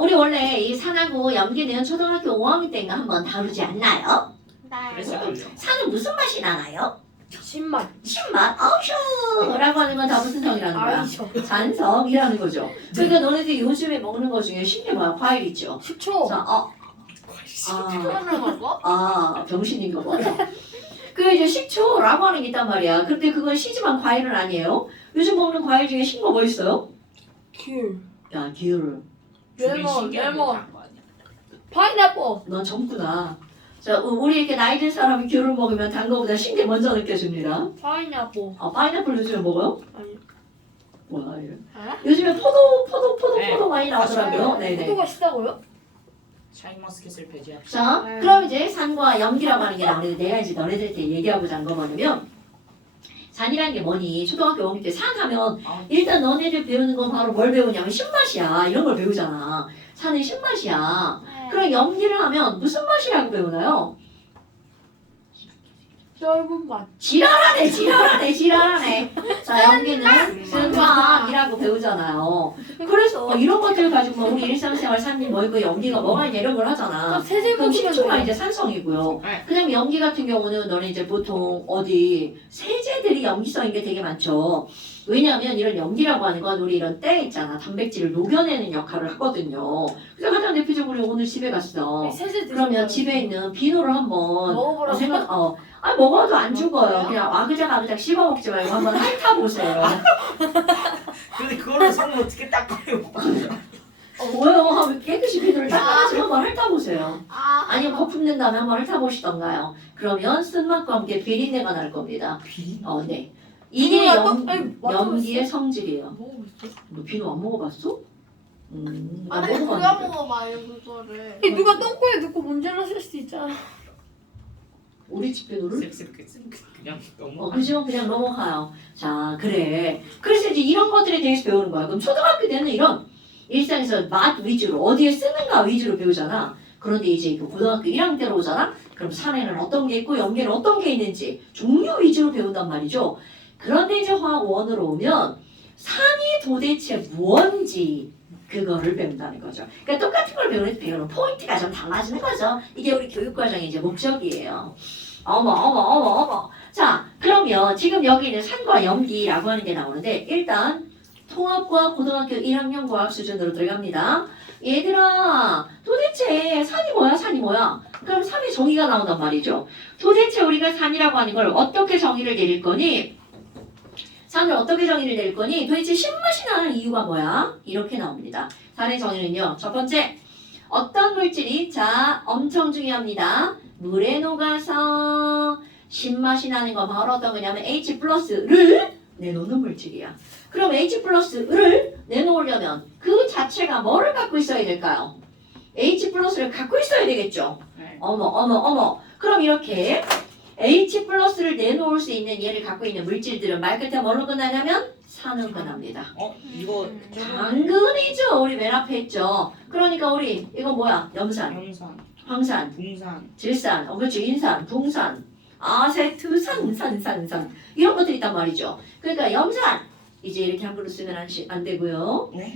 우리 원래 이 산하고 염기는 초등학교 5학년 때인가 한번 다루지 않나요? 그랬을걸요. 산은 무슨 맛이 나나요? 신맛. 신맛? 아우쇼라고 하는 건 다 무슨 성이라는 거야? 아이셔. 산성이라는 거죠. 그러니까 너네들이 요즘에 먹는 거 중에 신게 뭐야? 과일 있죠? 10초. 자, 표현을 먹어? 병신인가 봐. 그 이제 식초라고 하는 게 있단 말이야. 근데 그건 시지만 과일은 아니에요. 요즘 먹는 과일 중에 신 거 뭐 있어요? 귤. 야, 귤. 레몬. 파인애플. 넌 젊구나. 자, 우리 이렇게 나이 든 사람이 귤을 먹으면 단 거보다 신 게 먼저 느껴집니다. 파인애플. 파인애플 요즘에 먹어요? 아니. 뭐야, 이래. 아? 요즘에 포도 네. 많이 나오더라고요. 네네. 포도가 시다고요? 샤인머스켓을 배제합시다. 자, 네. 그럼 이제 산과 염기라고 하는 게 나오는데 내가 이제 너네들한테 얘기하고자 한 거 뭐냐면 산이라는 게 뭐니? 초등학교 5학년 때 산 하면 일단 너네들 배우는 건 바로 뭘 배우냐면 신맛이야. 이런 걸 배우잖아. 산은 신맛이야. 그럼 염기를 하면 무슨 맛이라고 배우나요? 짧은 맛. 지랄하네. 자, 염기는 쓴맛이라고 배우잖아요. 그래서 이런 것들 가지고 우리 일상생활 산이 뭐 있고 염기가 뭐가 있냐 이런 걸 하잖아. 세제 그럼 먹으면 식초가 돼. 이제 산성이고요. 네. 그다음 염기 같은 경우는 너네 이제 보통 어디 세제들이 염기성인 게 되게 많죠. 왜냐하면 이런 염기라고 하는 건 우리 이런 때 있잖아. 단백질을 녹여내는 역할을 하거든요. 그래서 가장 대표적으로 오늘 집에 갔어. 세제 그러면 집에 있는 비누를 한번 먹어보라고. 먹어도 안 죽어요. 그냥 아그작 씹어 먹지 말고 한번 핥아보세요. 근데 그거를 손을 어떻게 닦아요? 뭐요? 깨끗이 비누를 닦아가지고 한번 핥아보세요. 아. 아니면 거품 낸 다음에 한번 핥아보시던가요. 그러면 쓴맛과 함께 비린내가 날 겁니다. 비? 네. 이게 비누가 맛도 염기의 성질이에요. 먹어봤어? 너 비누 안 먹어봤어? 나 아니 누가 먹어봤는데. 먹어봐요 그거를. 누가 똥꼬에 넣고 문제를 쓸 수 있잖아. 우리 집 비누를? 그냥 너무. 그죠? 그냥 넘어가요. 자, 그래. 그래서 이제 이런 것들에 대해서 배우는 거야. 그럼 초등학교 때는 이런 일상에서 맛 위주로 어디에 쓰는가 위주로 배우잖아. 그런데 이제 그 고등학교 1학년 때로 오잖아. 그럼 산에는 어떤 게 있고 염기는 어떤 게 있는지 종류 위주로 배운단 말이죠. 그런데 이제 화학 1으로 오면 산이 도대체 뭔지 그거를 배운다는 거죠. 그러니까 똑같은 걸 배우는 포인트가 좀 달라지는 거죠. 이게 우리 교육과정의 이제 목적이에요. 어머. 자, 그러면 지금 여기 있는 산과 염기라고 하는 게 나오는데 일단 통합과 고등학교 1학년 과학 수준으로 들어갑니다. 얘들아, 도대체 산이 뭐야? 그럼 산의 정의가 나온단 말이죠. 도대체 우리가 산이라고 하는 걸 어떻게 정의를 내릴 거니? 산을 어떻게 정의를 내릴 거니? 도대체 신맛이 나는 이유가 뭐야? 이렇게 나옵니다. 산의 정의는요. 첫 번째, 어떤 물질이 엄청 중요합니다. 물에 녹아서 신맛이 나는 건 바로 어떤 거냐면 H+를 내놓는 물질이야. 그럼 H+를 내놓으려면 그 자체가 뭐를 갖고 있어야 될까요? H+를 갖고 있어야 되겠죠. 네. 어머. 그럼 이렇게 H+를 내놓을 수 있는 얘를 갖고 있는 물질들은 말 끝에 뭐로 끝나냐면 산으로 끝납니다. 이거 당근이죠. 우리 맨 앞에 있죠. 그러니까 우리 이거 뭐야? 염산, 영산, 황산, 붕산, 질산, 그렇죠. 인산, 붕산, 아세트, 산 이런 것들이 있단 말이죠. 그러니까 염산 이제 이렇게 함부로 쓰면 안 되고요. 네?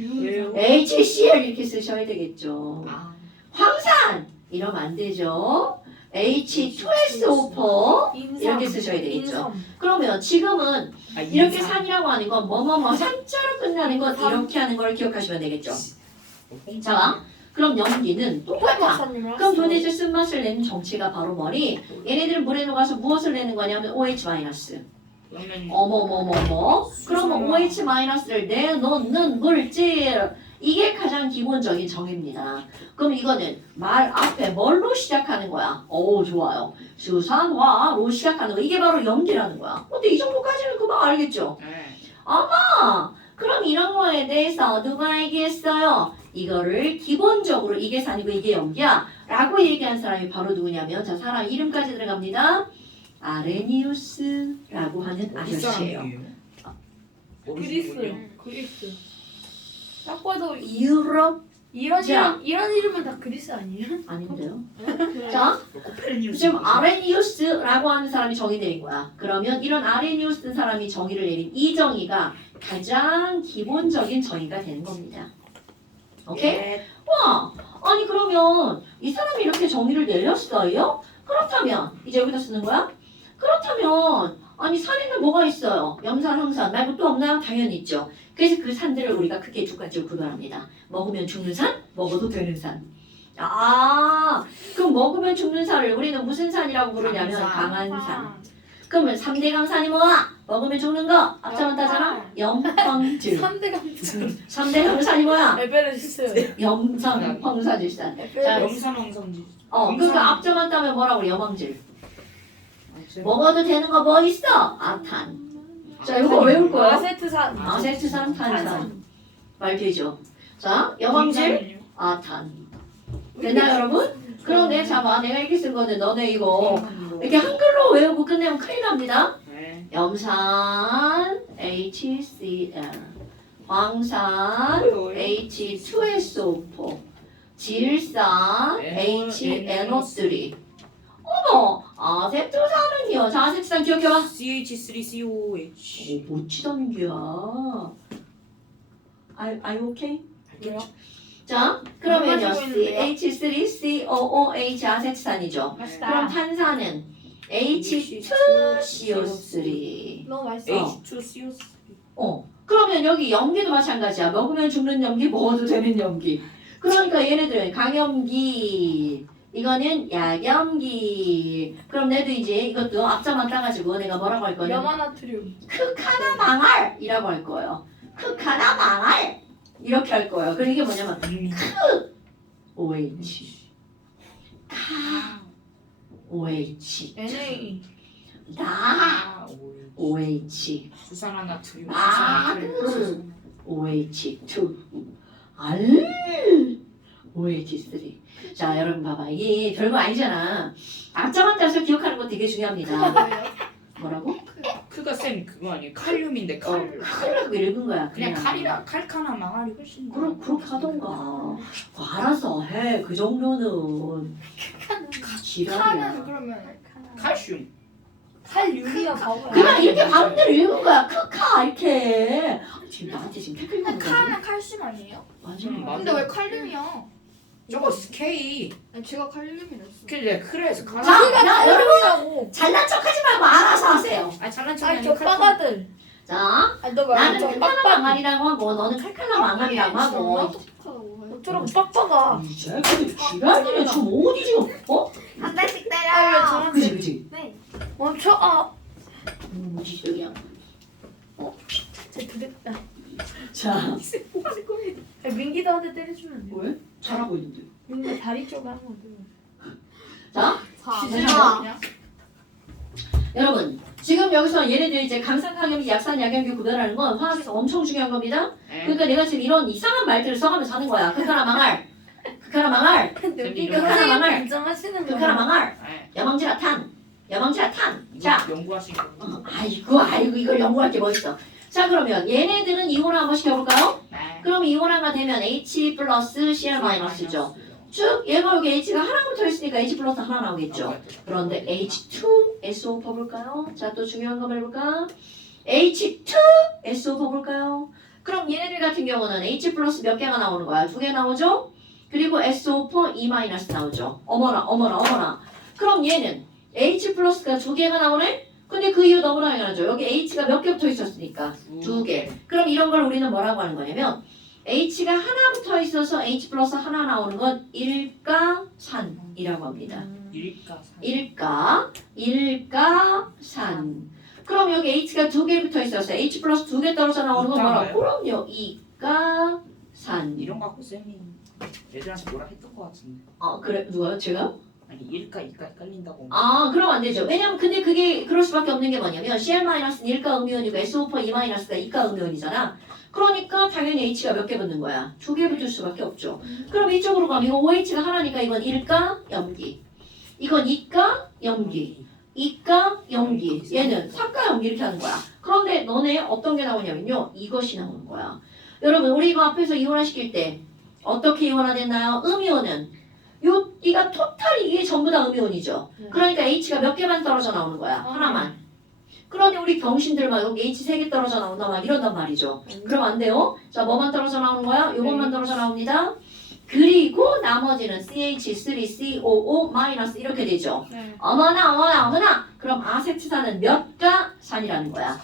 HCl 이렇게 쓰셔야 되겠죠. 아, 황산 이러면 안 되죠. H2SO4 이렇게 쓰셔야 되겠죠. 그러면 지금은 이렇게 산이라고 하는 건 뭐뭐뭐 산자로 끝나는 것 이렇게 하는 걸 기억하시면 되겠죠. 자, 그럼 염기는 똑같아. 그럼 도대체 쓴맛을 내는 정체가 바로 뭐니? 얘네들은 물에 녹아서 무엇을 내는 거냐면 OH-. 그러면 어머머머머. 그러면 OH-를 내놓는 물질. 이게 가장 기본적인 정의입니다. 그럼 이거는 말 앞에 뭘로 시작하는 거야? 오, 좋아요. 수산화로 시작하는 거. 이게 바로 염기라는 거야. 근데 이 정도까지는 금방 알겠죠? 네. 그럼 이런 거에 대해서 누가 얘기했어요? 이거를 기본적으로 이게 산이고 이게 염기야 라고 얘기한 사람이 바로 누구냐면 자, 사람 이름까지 들어갑니다. 아레니우스라고 하는 아저씨예요. 그리스. 딱 봐도 유럽 이런 자. 이름은 다 그리스 아니에요? 아닌데요. 자, 코페르니우스. 지금 아레니우스라고 하는 사람이 정의 내린 거야. 그러면 이런 아레니우스 사람이 정의를 내린 이 정의가 가장 기본적인 정의가 되는 겁니다. 오케이? 그러면 이 사람이 이렇게 정의를 내렸어요? 그렇다면 이제 여기다 쓰는 거야? 그렇다면 아니 산에는 뭐가 있어요? 염산, 황산 말고 또 없나요? 당연히 있죠. 그래서 그 산들을 우리가 크게 두 가지로 구별합니다. 먹으면 죽는 산, 먹어도 되는 산. 아, 그럼 먹으면 죽는 산을 우리는 무슨 산이라고 부르냐면 강산. 강한산. 그러면 3대 강산이 뭐야? 먹으면 죽는 거 앞자만 따잖아? 염황질. 3대 감정. 3대 강산이 뭐야? 에베레스트. 염상, 황사질산. 자, 염산왕성지. 그러니까 앞자만 따면 뭐라고? 염황질. 먹어도 되는 거 뭐 있어? 아탄. 자, 이거 외울 거야. 아세트산. 아세트산, 탄산. 말 되죠? 자, 염황질, 아탄. 됐나요, 여러분? 그런데 자봐, 내가 이렇게 쓴 거는 너네 이거 이렇게 한글로 외우고 끝내면 큰일 납니다. 네. 염산, HCl. 황산, H2SO4. 질산, HNO3. 어머, 아세트산은요. 자, 아세트산 기억해봐. CH3COH. 못 치다 민규야. Are you okay? 왜요? 자, 그러면요. 마시고 있는데요? CH3COOH 아세트산이죠. 맛있다. 그럼 탄산은 H2CO3. 너무 맛있어. H2CO3. 그러면 여기 염기도 마찬가지야. 먹으면 죽는 염기, 먹어도 되는 염기. 그러니까 얘네들은 강염기, 이거는 약염기. 그럼 내도 이제 이것도 앞자만 따가지고 내가 뭐라고 할 거냐? 염화나트륨. 극하나 망할이라고 할 거예요. 극하나 망할 이렇게 할 거예요. 그럼 이게 뭐냐면 OH, 카 OH, NA. 나 OH, 수산화나트륨. 아, 수산화나트륨. OH2, 알 OH3. 자, 여러분 봐봐. 이게 별거 아니잖아. 앞자만 따서 기억하는 거 되게 중요합니다. 뭐예요? 뭐라고? 그가 쌤 그거 아니에요? 칼륨인데 칼. 칼이라고 읽은 거야. 그냥 칼이라 칼카나 망할이 훨씬. 그렇게 하던가. 알아서 해. 그 정도는. 칸은 지랄이야. 그러면 칼슘. 칼륨이야 바보야. 그냥 이렇게 가운데를 읽은 거야. 크카 이렇게. 지금 나한테 지금 태클 거는 거지? 칼은 칼슘 아니에요? 맞아. 맞아. 근데 왜 칼륨이야? 저거 K. 아니 제가 칼륨이랬어. 그래 그래서 칼. 자, 야, 여러분 칼륨이라고. 잘난 척하지 말고 알아서 하세요. 아니 잘난 척이 아니 아니라 저 빠가들. 자, 아니 너 나는 말고 저 칼칼라 빡빡. 망할이라고 하고 너는 칼칼라 망할이라고 하고. 어쩌라고 빡빡아. 이제 근데 지랄이네. 지금 어디 지금? 한 달씩 때려. 그지 그지. 네. 멈춰. 아. 뭐지 저기야. 제 그랬다. 자, 뭐 하는 거야? 민기도 한 대 때려주면 안 돼. 왜? 잘하고 있는데. 민기 다리 쪽에 한 번. 자, 자. 여러분 지금 여기서 얘네들 이제 강산강염기, 약산, 약염기 구별하는 건 화학에서 엄청 중요한 겁니다. 그러니까 내가 지금 이런 이상한 말들을 써가면서 하는 거야. 극하나 망할, 극하나 망할, 근데 재밌네. 웃기게 선생님 선생님 인정하시는 극하나 거야. 망할, 네. 야망지라탄, 야망지라탄. 자, 연구하신 거. 아이고 이걸 연구할 게 뭐 있어. 자, 그러면 얘네들은 이온화 한번 시켜볼까요? 네. 그럼 이온화가 되면 H 플러스 Cl 마이너스죠. 쭉 얘가 여기 H가 하나 붙어 있으니까 H 플러스 하나 나오겠죠. 그런데 H2SO 퍼볼까요? 자, 또 중요한 거 해볼까? H2SO 퍼볼까요? 그럼 얘네들 같은 경우는 H 플러스 몇 개가 나오는 거야? 2개 나오죠? 그리고 SO4 E 마이너스 나오죠. 어머나. 그럼 얘는 H 플러스가 2개가 나오네? 근데 그 이유 너무나 당연하죠. 여기 H가 몇 개 붙어 있었으니까 2개. 그럼 이런 걸 우리는 뭐라고 하는 거냐면 H가 하나 붙어 있어서 H 플러스 하나 나오는 건 일가산이라고 합니다. 일가산. 그럼 여기 H가 2개 붙어 있어서 H 플러스 2개 떨어져 나오는 건 뭐라고? 그럼요. 이가산. 이런 거 갖고 쌤이 애들한테 뭐라 했던 거 같은데. 그래 누가요? 제가? 아니 일가 이가 헷갈린다고. 그럼 안 되죠. 왜냐면 근데 그게 그럴 수밖에 없는 게 뭐냐면 Cl-는 일가 음이온이고 SO4 E-가 이가 음이온이잖아. 그러니까 당연히 H가 몇 개 붙는 거야? 2개 붙을 수밖에 없죠. 그럼 이쪽으로 가면 이거 OH가 하나니까 이건 일가 염기. 이건 이가 염기. 이가 염기. 얘는 삼가 염기 이렇게 하는 거야. 그런데 너네 어떤 게 나오냐면요. 이것이 나오는 거야. 여러분 우리 이거 앞에서 이온화 시킬 때 어떻게 이온화 됐나요? 음이온은 이가 토탈 이게 전부 다 음이온이죠. 그러니까 H가 몇 개만 떨어져 나오는 거야. 하나만. 그러니 우리 병신들 막 여기 H 3개 떨어져 나온다 막 이런단 말이죠. 그럼 안 돼요. 자, 뭐만 떨어져 나오는 거야? 요것만 떨어져 나옵니다. 그리고 나머지는 CH3COO 마이너스 이렇게 되죠. 네. 어머나. 그럼 아세트산은 몇 가 산이라는 거야?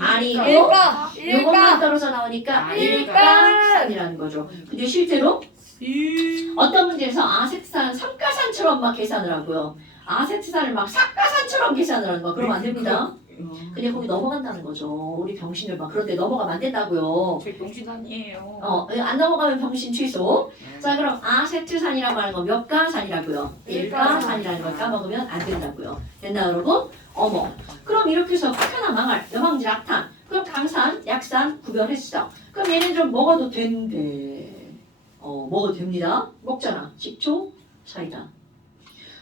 아니고 일가. 요것만 떨어져 나오니까 일가산이라는 거죠. 근데 실제로 어떤 문제에서 아세트산은 삼가산처럼 막 계산을 하고요. 아세트산을 막 사가산처럼 계산을 하는 거. 그러면 안 됩니다. 근데 거기 넘어간다는 거죠. 우리 병신을 막 그런데 넘어가면 안 된다고요. 저희 병신 아니에요. 안 넘어가면 병신 취소. 자, 그럼 아세트산이라고 하는 건 몇 가산이라고요? 일가산이라는 걸 까먹으면 안 된다고요. 됐나 여러분? 어머. 그럼 이렇게 해서 극한한 망할, 여망질 악탄. 그럼 강산, 약산 구별했어. 그럼 얘네들은 먹어도 된대. 먹어도 됩니다. 먹잖아. 식초, 사이다.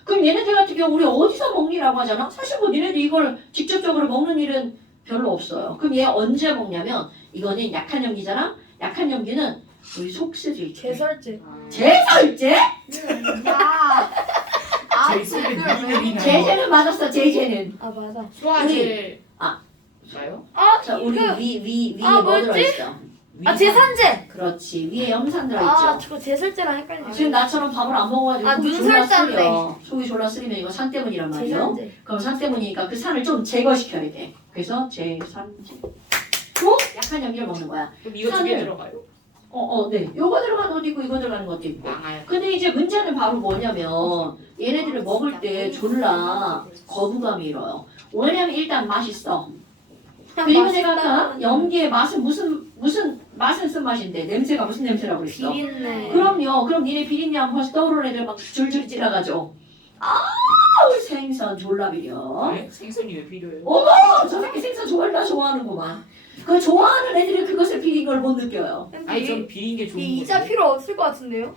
그럼 얘네들 같은 경우 우리 어디서 먹니라고 하잖아? 사실 뭐 얘네들 이걸 직접적으로 먹는 일은 별로 없어요. 그럼 얘 언제 먹냐면 이거는 약한 염기잖아? 약한 염기는 우리 속쓰릴 때. 제설제. 제설제? 저희 속에 누구들이 나요? 제제는 맞았어. 제제는. 아 맞아. 수화제. 아. 나요? 자, 우리 위에 아, 뭐 뭐였지? 들어있어? 아 제산제. 그렇지. 위에 염산 들어있죠. 아 저거 제설제랑 헷갈리네. 지금 나처럼 밥을 안 먹어가지고 아, 속이 졸라 눈설자인데. 쓰려. 속이 졸라 쓰리면 이거 산 때문이란 말이에요. 제산제. 그럼 산 때문이니까 그 산을 좀 제거시켜야 돼. 그래서 제산제. 또 약한 염기를 먹는 거야. 그럼 이거 두 개 산을- 들어가요? 네. 요거 들어가는 것도 있고 이거 들어가는 것도 있고. 망할. 근데 이제 문제는 바로 뭐냐면 얘네들을 먹을 때 졸라 거부감이 일어요. 왜냐면 일단 맛있어. 그리고 내가 아까 염기의 맛은 무슨 맛은 쓴 맛인데 냄새가 무슨 냄새라고 그랬어? 비린내. 그럼요. 그럼 니네 비린내 하면 벌써 떠오르는 애들 막 줄줄 지나가죠. 아우 생선 졸라 비려. 네? 생선이 왜 필요해요? 저 새끼 생선 졸라 좋아하는구만. 그 좋아하는 애들이 그것을 비린 걸 못 느껴요. 아니 전 비린 게 좋은 이 거예요. 이자 필요 없을 것 같은데요?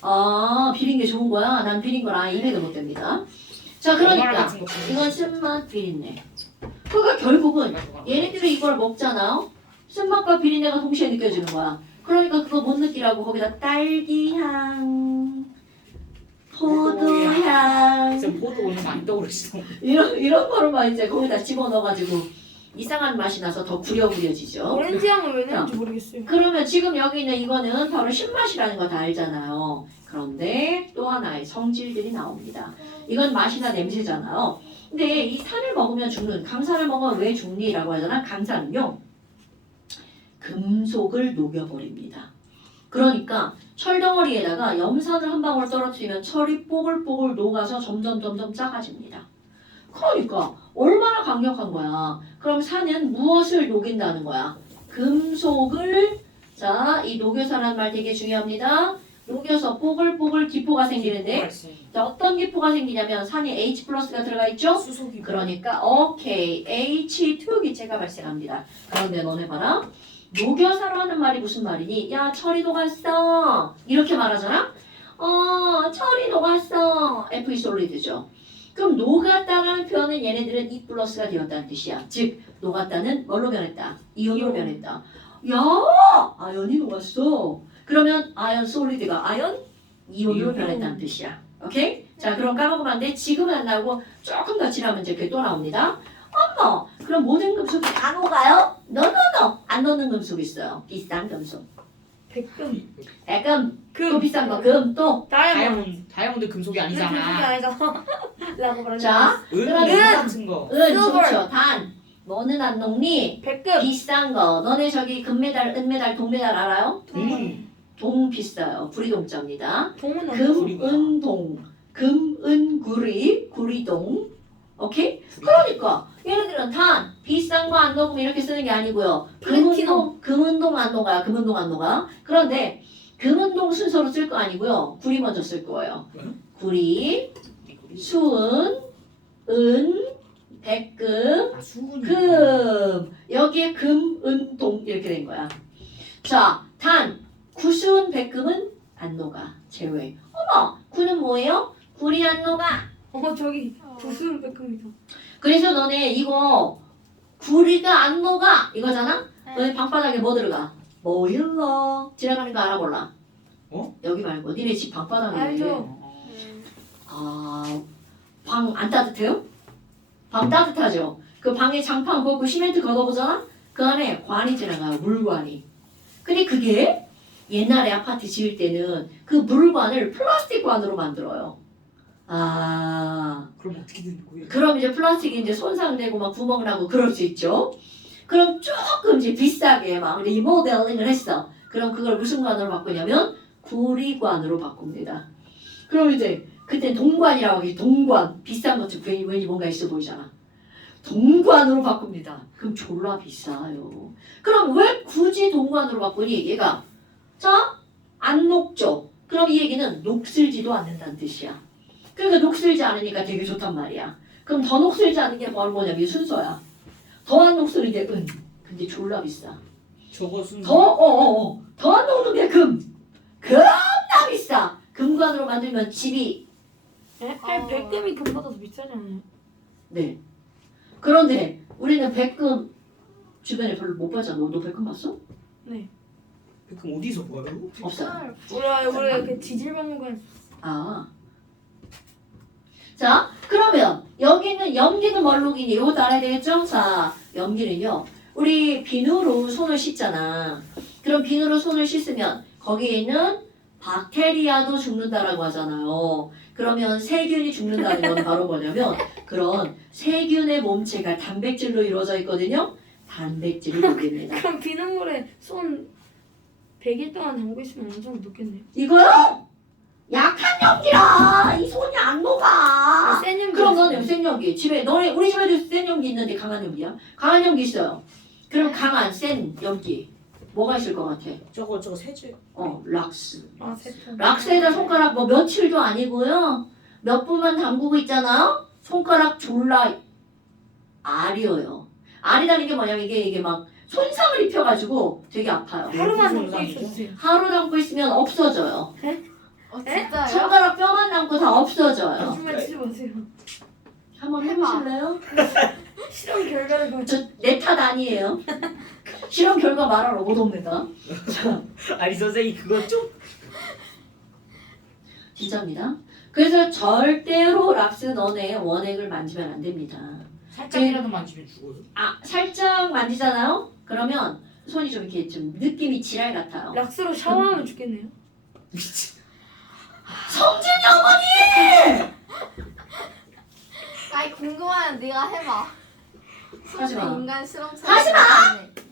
아 비린 게 좋은 거야? 난 비린 걸 아예 입에도 못 댑니다. 자 얼마나 그러니까 같은 거 비린 이건 쓴맛 비린내. 그러니까 결국은 거. 얘네들이 이걸 먹잖아요. 쓴맛과 비린내가 동시에 느껴지는 거야. 그러니까 그거 못 느끼라고 거기다 딸기향, 포도향 지금 포도 오늘 많이 떠오르시죠? 이런 거로만 이제 거기다 집어넣어가지고 이상한 맛이 나서 더 구려구려지죠. 오렌지 향은 왜 내는지 모르겠어요. 그러면 지금 여기 있는 이거는 바로 신맛이라는 거 다 알잖아요. 그런데 또 하나의 성질들이 나옵니다. 이건 맛이나 냄새잖아요. 근데 이 산을 먹으면 죽는, 강산을 먹으면 왜 죽니라고 하잖아. 강산은요. 금속을 녹여버립니다. 그러니까 철덩어리에다가 염산을 한 방울 떨어뜨리면 철이 뽀글뽀글 녹아서 점점 작아집니다. 그러니까 얼마나 강력한 거야. 그럼 산은 무엇을 녹인다는 거야? 금속을. 자, 이 녹여서라는 말 되게 중요합니다. 녹여서 뽀글뽀글 기포가 생기는데 자, 어떤 기포가 생기냐면 산에 H 플러스가 들어가 있죠? 수소기. 그러니까 오케이 H2 기체가 발생합니다. 그런데 너네 봐라. 녹여서라는 말이 무슨 말이니? 야 철이 녹았어 이렇게 말하잖아? 철이 녹았어 Fe 솔리드죠. 그럼 녹았다라는 표현은 얘네들은 E 플러스가 되었다는 뜻이야. 즉 녹았다는 뭘로 변했다? 이온으로 변했다. 야 아연이 녹았어. 그러면 아연 솔리드가 아연 이온으로 변했다는 뜻이야. 오케이? 자 그럼 까먹으면 안 돼. 지금은 안 나오고 조금 더 지나면 이제 그게 또 나옵니다. 어머 그럼 모든 금속이 다 녹아요? 노노노 안 녹는 금속이 있어요. 비싼 금속. 백금. 백금 또 금. 비싼 거 금 또. 다이아몬드 금속이 금속이 아니잖아. 아니잖아. 라고 말하지. 자 은 그러면 같은 거. 은 silver. 좋죠. 단 너는 안 녹니? 백금. 비싼 거. 너네 저기 금메달, 은메달, 동메달 알아요? 동은 동 비싸요. 구리동자입니다. 동은 금, 은, 동. 금, 은, 구리, 구리동. 오케이? 그러니까 얘네들은 단 비싼 거 안 녹으면 이렇게 쓰는 게 아니고요. 금은동, 금은동 안 녹아요. 금은동 안 녹아. 그런데 금은동 순서로 쓸 거 아니고요. 구리 먼저 쓸 거예요. 구리, 수은, 은, 백금, 아, 수은이. 금. 여기에 금, 은, 동 이렇게 된 거야. 자, 단 구수은 백금은 안 녹아. 제외. 어머, 구는 뭐예요? 구리 안 녹아. 저기 구슬 백금이다. 그래서 너네 이거 구리가 안 녹아 이거잖아? 너네 방바닥에 뭐 들어가? 보일러 지나가는 거 알아 몰라? 여기 말고 니네 집 방바닥에 알죠. 방 안 따뜻해요? 방 따뜻하죠? 그 방에 장판 걷고 시멘트 걷어보잖아? 그 안에 관이 지나가요 물관이. 근데 그게 옛날에 아파트 지을 때는 그 물관을 플라스틱 관으로 만들어요. 아, 그럼 어떻게 되는 거예요? 그럼 이제 플라스틱이 이제 손상되고 막 구멍 나고 그럴 수 있죠. 그럼 조금 이제 비싸게 막 리모델링을 했어. 그럼 그걸 무슨 관으로 바꾸냐면 구리관으로 바꿉니다. 그럼 이제 그때 동관이라고 하기 동관 비싼 것좀 왠지 뭔가 있어 보이잖아. 동관으로 바꿉니다. 그럼 졸라 비싸요. 그럼 왜 굳이 동관으로 바꾸니? 얘가 자, 안 녹죠. 그럼 이 얘기는 녹슬지도 않는다는 뜻이야. 그러니까 녹슬지 않으니까 되게 좋단 말이야. 그럼 더 녹슬지 않은 게 바로 뭐냐면 순서야. 더 안 녹슬는 게 은. 근데 졸라 비싸. 저거 순. 더 안 녹는 게 금. 겁나 비싸. 금관으로 만들면 집이 백금이 금보다 더 비싸지 않아요? 네. 그런데 우리는 백금 주변에 별로 못 봤잖아. 너 백금 봤어? 네. 그럼 어디서 봐요? 없어요. 우리가 그 지질박물관 아. 자, 그러면 여기는 염기는 멀록이니 이것도 알아야 되겠죠? 자, 염기는요. 우리 비누로 손을 씻잖아. 그럼 비누로 손을 씻으면 거기에 있는 박테리아도 죽는다라고 하잖아요. 그러면 세균이 죽는다는 건 바로 뭐냐면 그런 세균의 몸체가 단백질로 이루어져 있거든요. 단백질을 녹입니다. 그럼 비눗물에 손 100일 동안 담고 있으면 엄청 녹겠네요. 이거요? 약한 연기라 이 손이 안 녹아. 센 연기. 그럼 너는 센 연기 집에 너네 우리 집에도 센 연기 있는데 강한 연기야? 강한 연기 있어요. 그럼 강한 센 연기 뭐가 있을 것 같아? 저거 세제. 락스. 아, 세트. 락스에다 손가락 뭐 며칠도 아니고요. 몇 분만 담그고 있잖아요. 손가락 졸라 아려요. 아리다는 게 뭐냐면 이게 막 손상을 입혀가지고 되게 아파요. 하루만 무슨 담고 손상이죠? 있었어요. 하루 담고 있으면 없어져요. 진짜요? 손가락 뼈만 남고 다 없어져요. 거짓말 치지 마세요. 한번 해봐. 해보실래요? 실험 결과를 봐. 저 내 탓 아니에요. 실험 결과 말하러 못 옵니다. 자, 아니 선생님 그거 좀. 진짜입니다. 그래서 절대로 락스 너네 원액을 만지면 안 됩니다. 살짝이라도 만지면 죽어요. 아, 살짝 만지잖아요? 그러면 손이 좀 이렇게 좀 느낌이 지랄 같아요. 락스로 샤워하면 죽겠네요. 미친. 성진이 어머니! 아이 궁금하면 네가 해봐. 하지 마. 인간 실험체. 하지 마!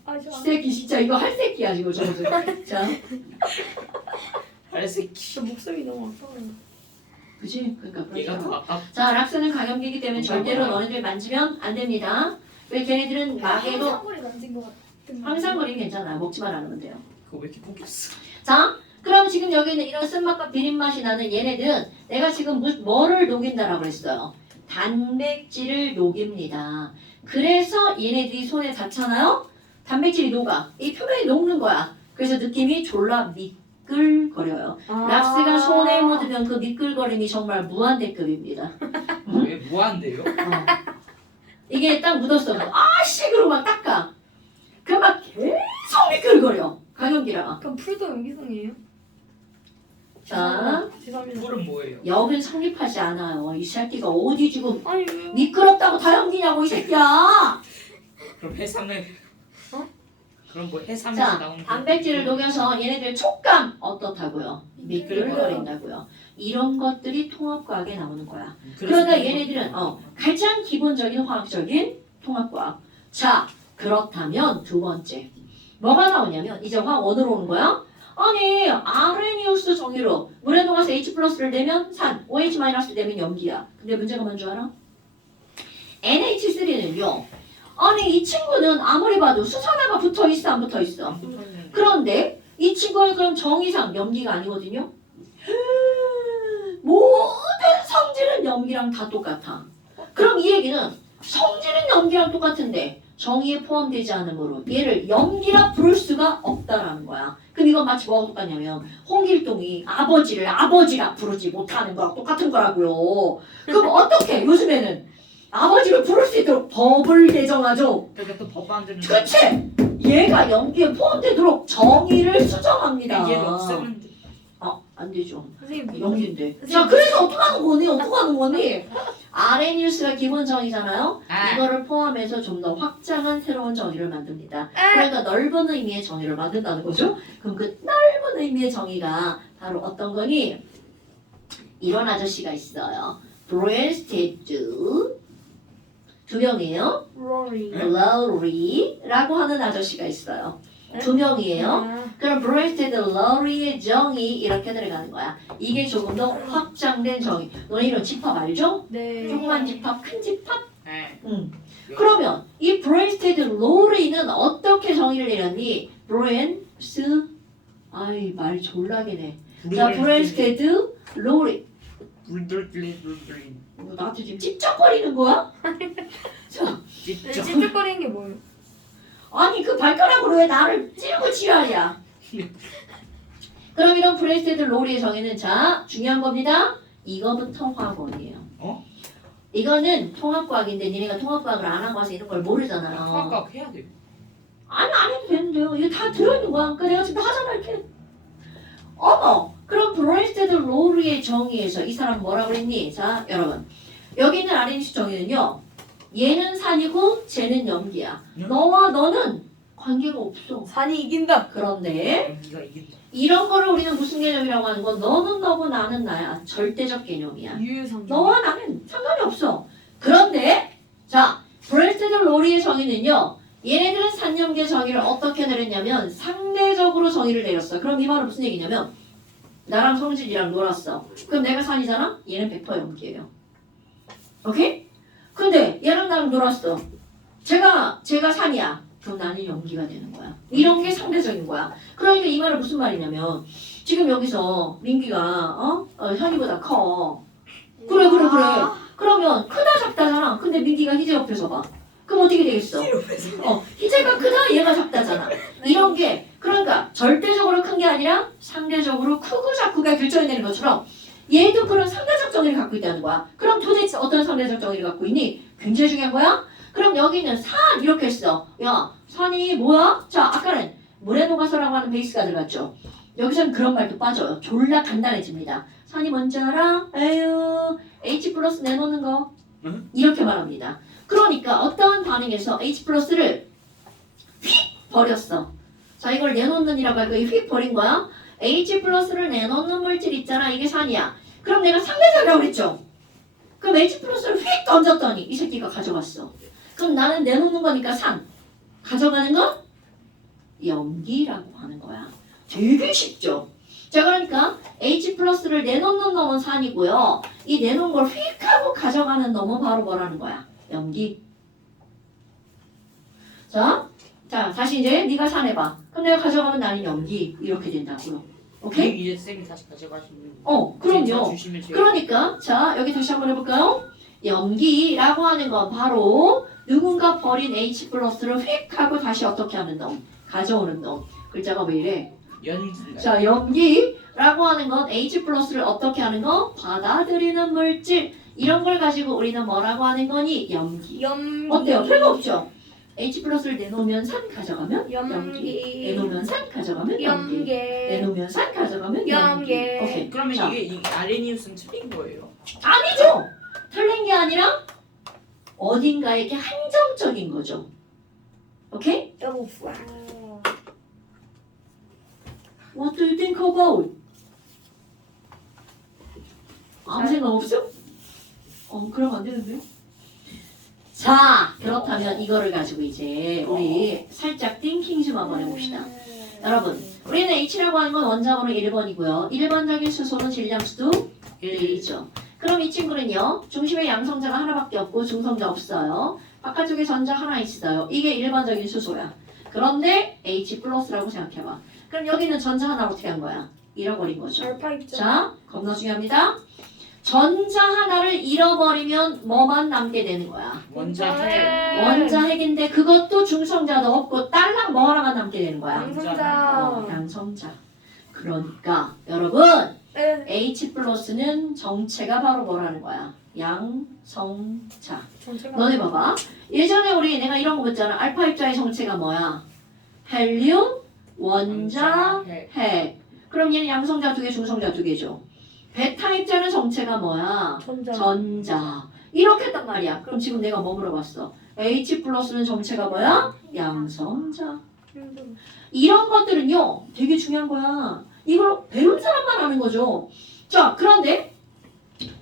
아, 이 저 새끼 진짜 이거 할 새끼야 지금 저거. 자, 알새끼. 목소리 너무 아파요. 그지? 그러니까 얘가 그렇죠. 더 아까. 자, 락스는 감염기이기 때문에 절대로 너네들 만지면 안 됩니다. 왜 걔네들은 마개도 상골이 만진 것 같은. 황상거리는 괜찮아요. 먹지만 않으면 돼요. 그거 왜 이렇게 뽕겼어? 자, 그럼 지금 여기 있는 이런 쓴맛과 비린맛이 나는 얘네들은 내가 지금 뭐를 녹인다라고 했어요? 단백질을 녹입니다. 그래서 얘네들이 손에 닿잖아요? 단백질이 녹아. 이 표면이 녹는 거야. 그래서 느낌이 졸라 미끌거려요. 락스가 손에 묻으면 그 미끌거림이 정말 무한대급입니다. 왜 무한대요? 이게 딱 묻었어. 아씨! 그러고 막 닦아. 그럼 막 계속 미끌거려. 강연기라. 그럼 풀도 연기성이에요? 자, 죄송합니다. 뿔은 뭐예요? 역은 성립하지 않아요. 이 새끼가 어디 지금 아니 왜요? 미끄럽다고 다 연기냐고 이 새끼야. 그럼 해삼에. 그럼 뭐 해삼에서 자, 나온. 단백질을 녹여서 얘네들 촉감 어떻다고요? 미끌거린다고요. 이런 것들이 통합과학에 나오는 거야. 그러니까 얘네들은 가장 기본적인 화학적인 통합과학. 자, 그렇다면 두 번째 뭐가 나오냐면 이제 화원으로 오는 거야. 아니 아레니우스 정유로 물에 녹아서 H+를 내면 산, OH- 내면 염기야. 근데 문제가 뭔 줄 알아? NH3는요. 아니 이 친구는 아무리 봐도 수산화가 붙어 있어 안 붙어 있어? 그런데 이 친구는 그럼 정의상 염기가 아니거든요. 모든 성질은 염기랑 다 똑같아. 그럼 이 얘기는 성질은 염기랑 똑같은데 정의에 포함되지 않으므로 얘를 염기라 부를 수가 없다라는 거야. 그럼 이건 마치 뭐가 똑같냐면 홍길동이 아버지를 아버지라 부르지 못하는 거랑 똑같은 거라고요. 그럼 어떻게 요즘에는 아버지를 부를 수 있도록 법을 개정하죠. 그러니까 또 법 만드는. 그치? 얘가 염기에 포함되도록 정의를 수정합니다. 얘를 없애면 돼. 안 되죠. 선생님 연기인데. 자, 그래서 어떡하는 거니? 아레니우스가 기본 정의잖아요. 이거를 포함해서 좀 더 확장한 새로운 정의를 만듭니다. 그러니까 넓은 의미의 정의를 만든다는 거죠. 그럼 그 넓은 의미의 정의가 바로 어떤 거니? 이런 아저씨가 있어요. 브레스테드 두 명이에요. 로리. 러리라고 하는 아저씨가 있어요. 두 명이에요. 그럼 브레스테드 러리의 정의 이렇게 들어가는 거야. 이게 조금 더 확장된 정의. 너네 이런 집합 알죠? 네. 조그만 집합, 큰 집합? 네. 그러면 이 브레스테드 러리는 어떻게 정의를 내렸니? 브레스 아이 말 졸라게네. 자 브레스테드 러리 나한테 지금 찝쩍거리는 거야? 자, 진짜. 찝찝거리는 게 뭐예요? 아니 그 발가락으로 왜 나를 찌르고 지랄이야? 그럼 이런 브레스테드 로리의 정의는 자 중요한 겁니다. 이거부터 화학원이에요. 어? 이거는 통합과학인데 니네가 통합과학을 안 하고 와서 이런 걸 모르잖아요. 화학과학 해야 돼요. 아니 안 해도 되는데요. 이게 다 들어있는 거야. 그러니까 내가 지금 하잖아 이렇게. 어머 그럼 브레스테드 로리의 정의에서 이 사람 뭐라고 그랬니? 자 여러분 여기 있는 아레니스 정의는요. 얘는 산이고 쟤는 염기야. 너와 너는 관계가 없어. 산이 이긴다. 그런데 연기가 이긴다. 이런 거를 우리는 무슨 개념이라고 하는 건 너는 너고 나는 나야. 절대적 개념이야. 유유상종. 너와 나는 상관이 없어. 그런데 자 브레스테드 로리의 정의는요. 얘네들은 산염기의 정의를 어떻게 내렸냐면 상대적으로 정의를 내렸어. 그럼 이 말은 무슨 얘기냐면 나랑 성질이랑 놀았어. 그럼 내가 산이잖아? 얘는 100% 염기예요. 오케이? 근데 얘랑 나랑 놀았어. 제가 산이야. 그럼 나는 염기가 되는 거야. 이런 게 상대적인 거야. 그러니까 이 말은 무슨 말이냐면 지금 여기서 민기가 현이보다 커. 그래. 그러면 크다 작다잖아. 근데 민기가 희재 옆에서 봐. 그럼 어떻게 되겠어? 희재가 크다 얘가 작다잖아. 이런 게 그러니까 절대적으로 큰 게 아니라 상대적으로 크고 작고가 결정이 되는 것처럼 얘도 그런 상대적 정의를 갖고 있다는 거야. 그럼 도대체 어떤 상대적 정의를 갖고 있니? 굉장히 중요한 거야. 그럼 여기는 산 이렇게 했어. 야 산이 뭐야? 자 아까는 물의 녹아서라고 하는 베이스가 들어갔죠. 여기서는 그런 말도 빠져요. 졸라 간단해집니다. 산이 뭔지 알아? 에휴 H 플러스 내놓는 거 이렇게 말합니다. 그러니까 어떠한 반응에서 H 플러스를 휙 버렸어. 자 이걸 내놓는 이라고 할까? 휙 버린 거야. H 플러스를 내놓는 물질 있잖아. 이게 산이야. 그럼 내가 상대적이라고 그랬죠. 그럼 H 플러스를 휙 던졌더니 이 새끼가 가져갔어. 그럼 나는 내놓는 거니까 산. 가져가는 건 염기라고 하는 거야. 되게 쉽죠. 자 그러니까 H 플러스를 내놓는 놈은 산이고요. 이 내놓은 걸 휙 하고 가져가는 놈은 바로 뭐라는 거야? 염기. 자 다시 이제 네가 산 해봐. 그럼 내가 가져가면 나는 염기 이렇게 된다고요. 오케이? 이제 쌤이 다시 가져가시는. 그럼요. 주시면 제가. 그러니까 자 여기 다시 한번 해볼까요? 염기라고 하는 건 바로 누군가 버린 H 플러스를 휙 하고 다시 어떻게 하는 놈? 가져오는 놈. 글자가 왜 이래? 연기인가요? 자 염기라고 하는 건 H 플러스를 어떻게 하는 거? 받아들이는 물질. 이런 걸 가지고 우리는 뭐라고 하는 거니? 염기. 염기. 어때요? 별거 없죠? H 플러스를 내놓으면 산 가져가면 염기. 염기. 내놓으면 산 가져가면 염기. 염계. 내놓으면 산 가져가면 염기. 염계. 오케이. 그러면 자, 이게 아레니우스는 틀린 거예요. 아니죠. 틀린 게 아니라 어딘가에 이렇게 한정적인 거죠. 오케이? 여보. What do you think about? 아무 생각 없어? 그럼 안 되는데요? 자, 그렇다면 이거를 가지고 이제 우리 살짝 띵킹 좀 한번 해봅시다. 여러분, 우리는 H라고 하는 건 원자번호 1번이고요. 일반적인 수소는 질량수도 1이죠. 그럼 이 친구는요. 중심에 양성자가 하나밖에 없고 중성자 없어요. 바깥쪽에 전자 하나 있어요. 이게 일반적인 수소야. 그런데 H 플러스라고 생각해봐. 그럼 여기는 전자 하나 어떻게 한 거야? 잃어버린 거죠. 알파 입장. 자, 겁나 중요합니다. 전자 하나를 잃어버리면 뭐만 남게 되는 거야? 원자핵. 원자핵인데 그것도 중성자도 없고 딸랑 뭐 하나가 남게 되는 거야? 양성자. 양성자. 그러니까 여러분 H 플러스는 정체가 바로 뭐라는 거야? 양성자. 전체가. 너네 봐봐. 예전에 우리 내가 이런 거 봤잖아. 알파 입자의 정체가 뭐야? 헬륨, 원자, 핵. 그럼 얘는 양성자 2개, 중성자 2개죠. 베타 입자는 정체가 뭐야? 전자. 전자. 이렇게 했단 말이야. 그럼 지금 내가 뭐 물어봤어? H 플러스는 정체가 뭐야? 양성자. 힘들어. 이런 것들은요, 되게 중요한 거야. 이걸 배운 사람만 아는 거죠. 자, 그런데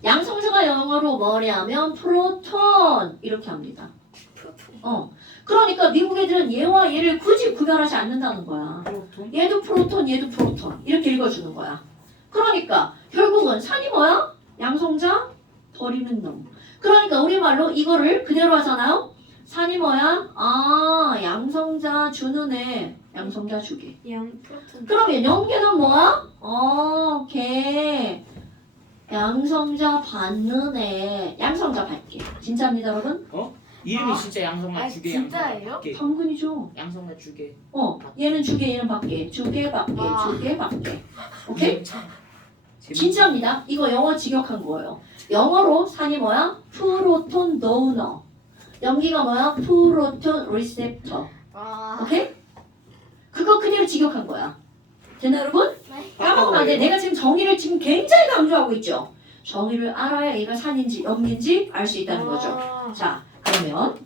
양성자가 영어로 뭐냐면 프로톤 이렇게 합니다. 프로톤. 그러니까 미국 애들은 얘와 얘를 굳이 구별하지 않는다는 거야. 프로톤? 얘도 프로톤, 얘도 프로톤 이렇게 읽어주는 거야. 그러니까 결국은 산이 뭐야? 양성자 버리는 놈. 그러니까 우리말로 이거를 그대로 하잖아요. 산이 뭐야? 아, 양성자 주는 애. 양성자 주기. 양 프로톤. 그러면 연계는 뭐야? 걔 양성자 받는 애. 양성자 받게. 진짜입니다, 여러분? 이름이 아. 진짜 양성만 아니, 주게 진짜예요? 당근이죠. 양성만 주게. 얘는 주게, 얘는 받게. 주게, 받게, 와. 주게, 받게. 오케이? 재밌- 진짜입니다. 이거 영어 직역한 거예요. 영어로 산이 뭐야? 프로톤 도너. 연기가 뭐야? 프로톤 리셉터. 와. 오케이? 그거 그대로 직역한 거야. 됐나 여러분? 네. 까먹으면 안 돼. 내가 지금 정의를 지금 굉장히 강조하고 있죠. 정의를 알아야 얘가 산인지 염기인지 알 수 있다는 거죠. 아. 자, 그러면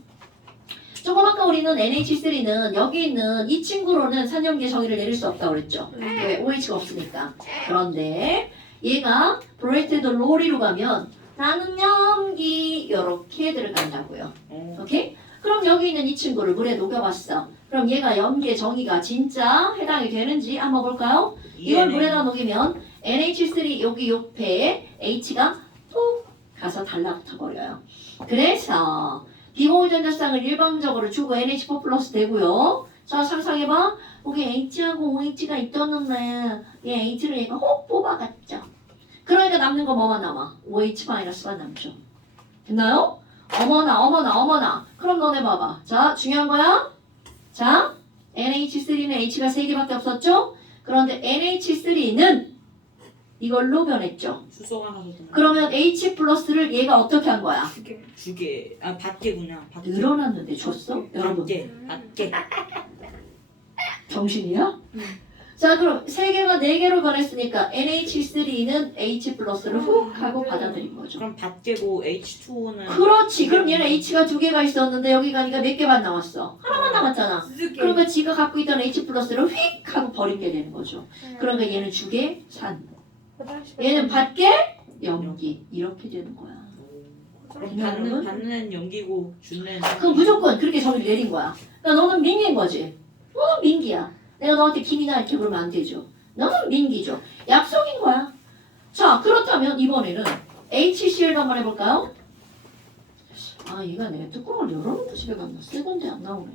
조금 아까 우리는 NH3는 여기 있는 이 친구로는 산염기의 정의를 내릴 수 없다고 그랬죠. 왜? OH가 없으니까. 그런데 얘가 브레이트드 로리로 가면 나는 염기 이렇게 들어간다고요. 오케이? 그럼 여기 있는 이 친구를 물에 녹여봤어. 그럼 얘가 염기의 정의가 진짜 해당이 되는지 한번 볼까요? 이걸 물에다 녹이면 NH3 여기 옆에 H가 톡 가서 달라붙어 버려요. 그래서 비공유전자쌍을 일방적으로 주고 NH4 플러스 되고요. 자, 상상해봐. 여기 H하고 OH가 있었는데 얘 H를 얘가 혹 뽑아갔죠. 그러니까 남는 거 뭐만 남아? OH-만 남죠. 됐나요? 어머나. 그럼 너네 봐봐. 자, 중요한 거야. 자, NH3는 H가 3개밖에 없었죠? 그런데 NH3는 이걸로 변했죠. 수소가 가서 그러면 H 플러스를 얘가 어떻게 한 거야? 주게 밖에구나. 밖에. 늘어났는데 줬어? 여러분 밖에. 정신이야? 자, 그럼 3개가 4개로 변했으니까 NH3는 H 플러스를 훅 하고 받아들인 거죠. 그럼 밖에고 H2O는 그렇지. 그럼 얘는 H가 2개가 있었는데 여기 가니까 몇 개만 남았어? 하나만 남았잖아. 그러니까 지가 갖고 있던 H 플러스를 휙 하고 버린 게 되는 거죠. 그러니까 얘는 주게 산. 얘는 받게 염기. 이렇게 되는 거야. 그럼 여러분? 받는 애는 염기고 주는 애는 그럼 무조건 그렇게 정의를 내린 거야. 그러니까 너는 민기인 거지. 너는 민기야. 내가 너한테 김이나 이렇게 부르면 안 되죠. 너는 민기죠. 약속인 거야. 자, 그렇다면 이번에는 HCl 한번 해볼까요? 아, 얘가 내 뚜껑을 열어놓고 집에 갔나? 새 건데 안 나오네.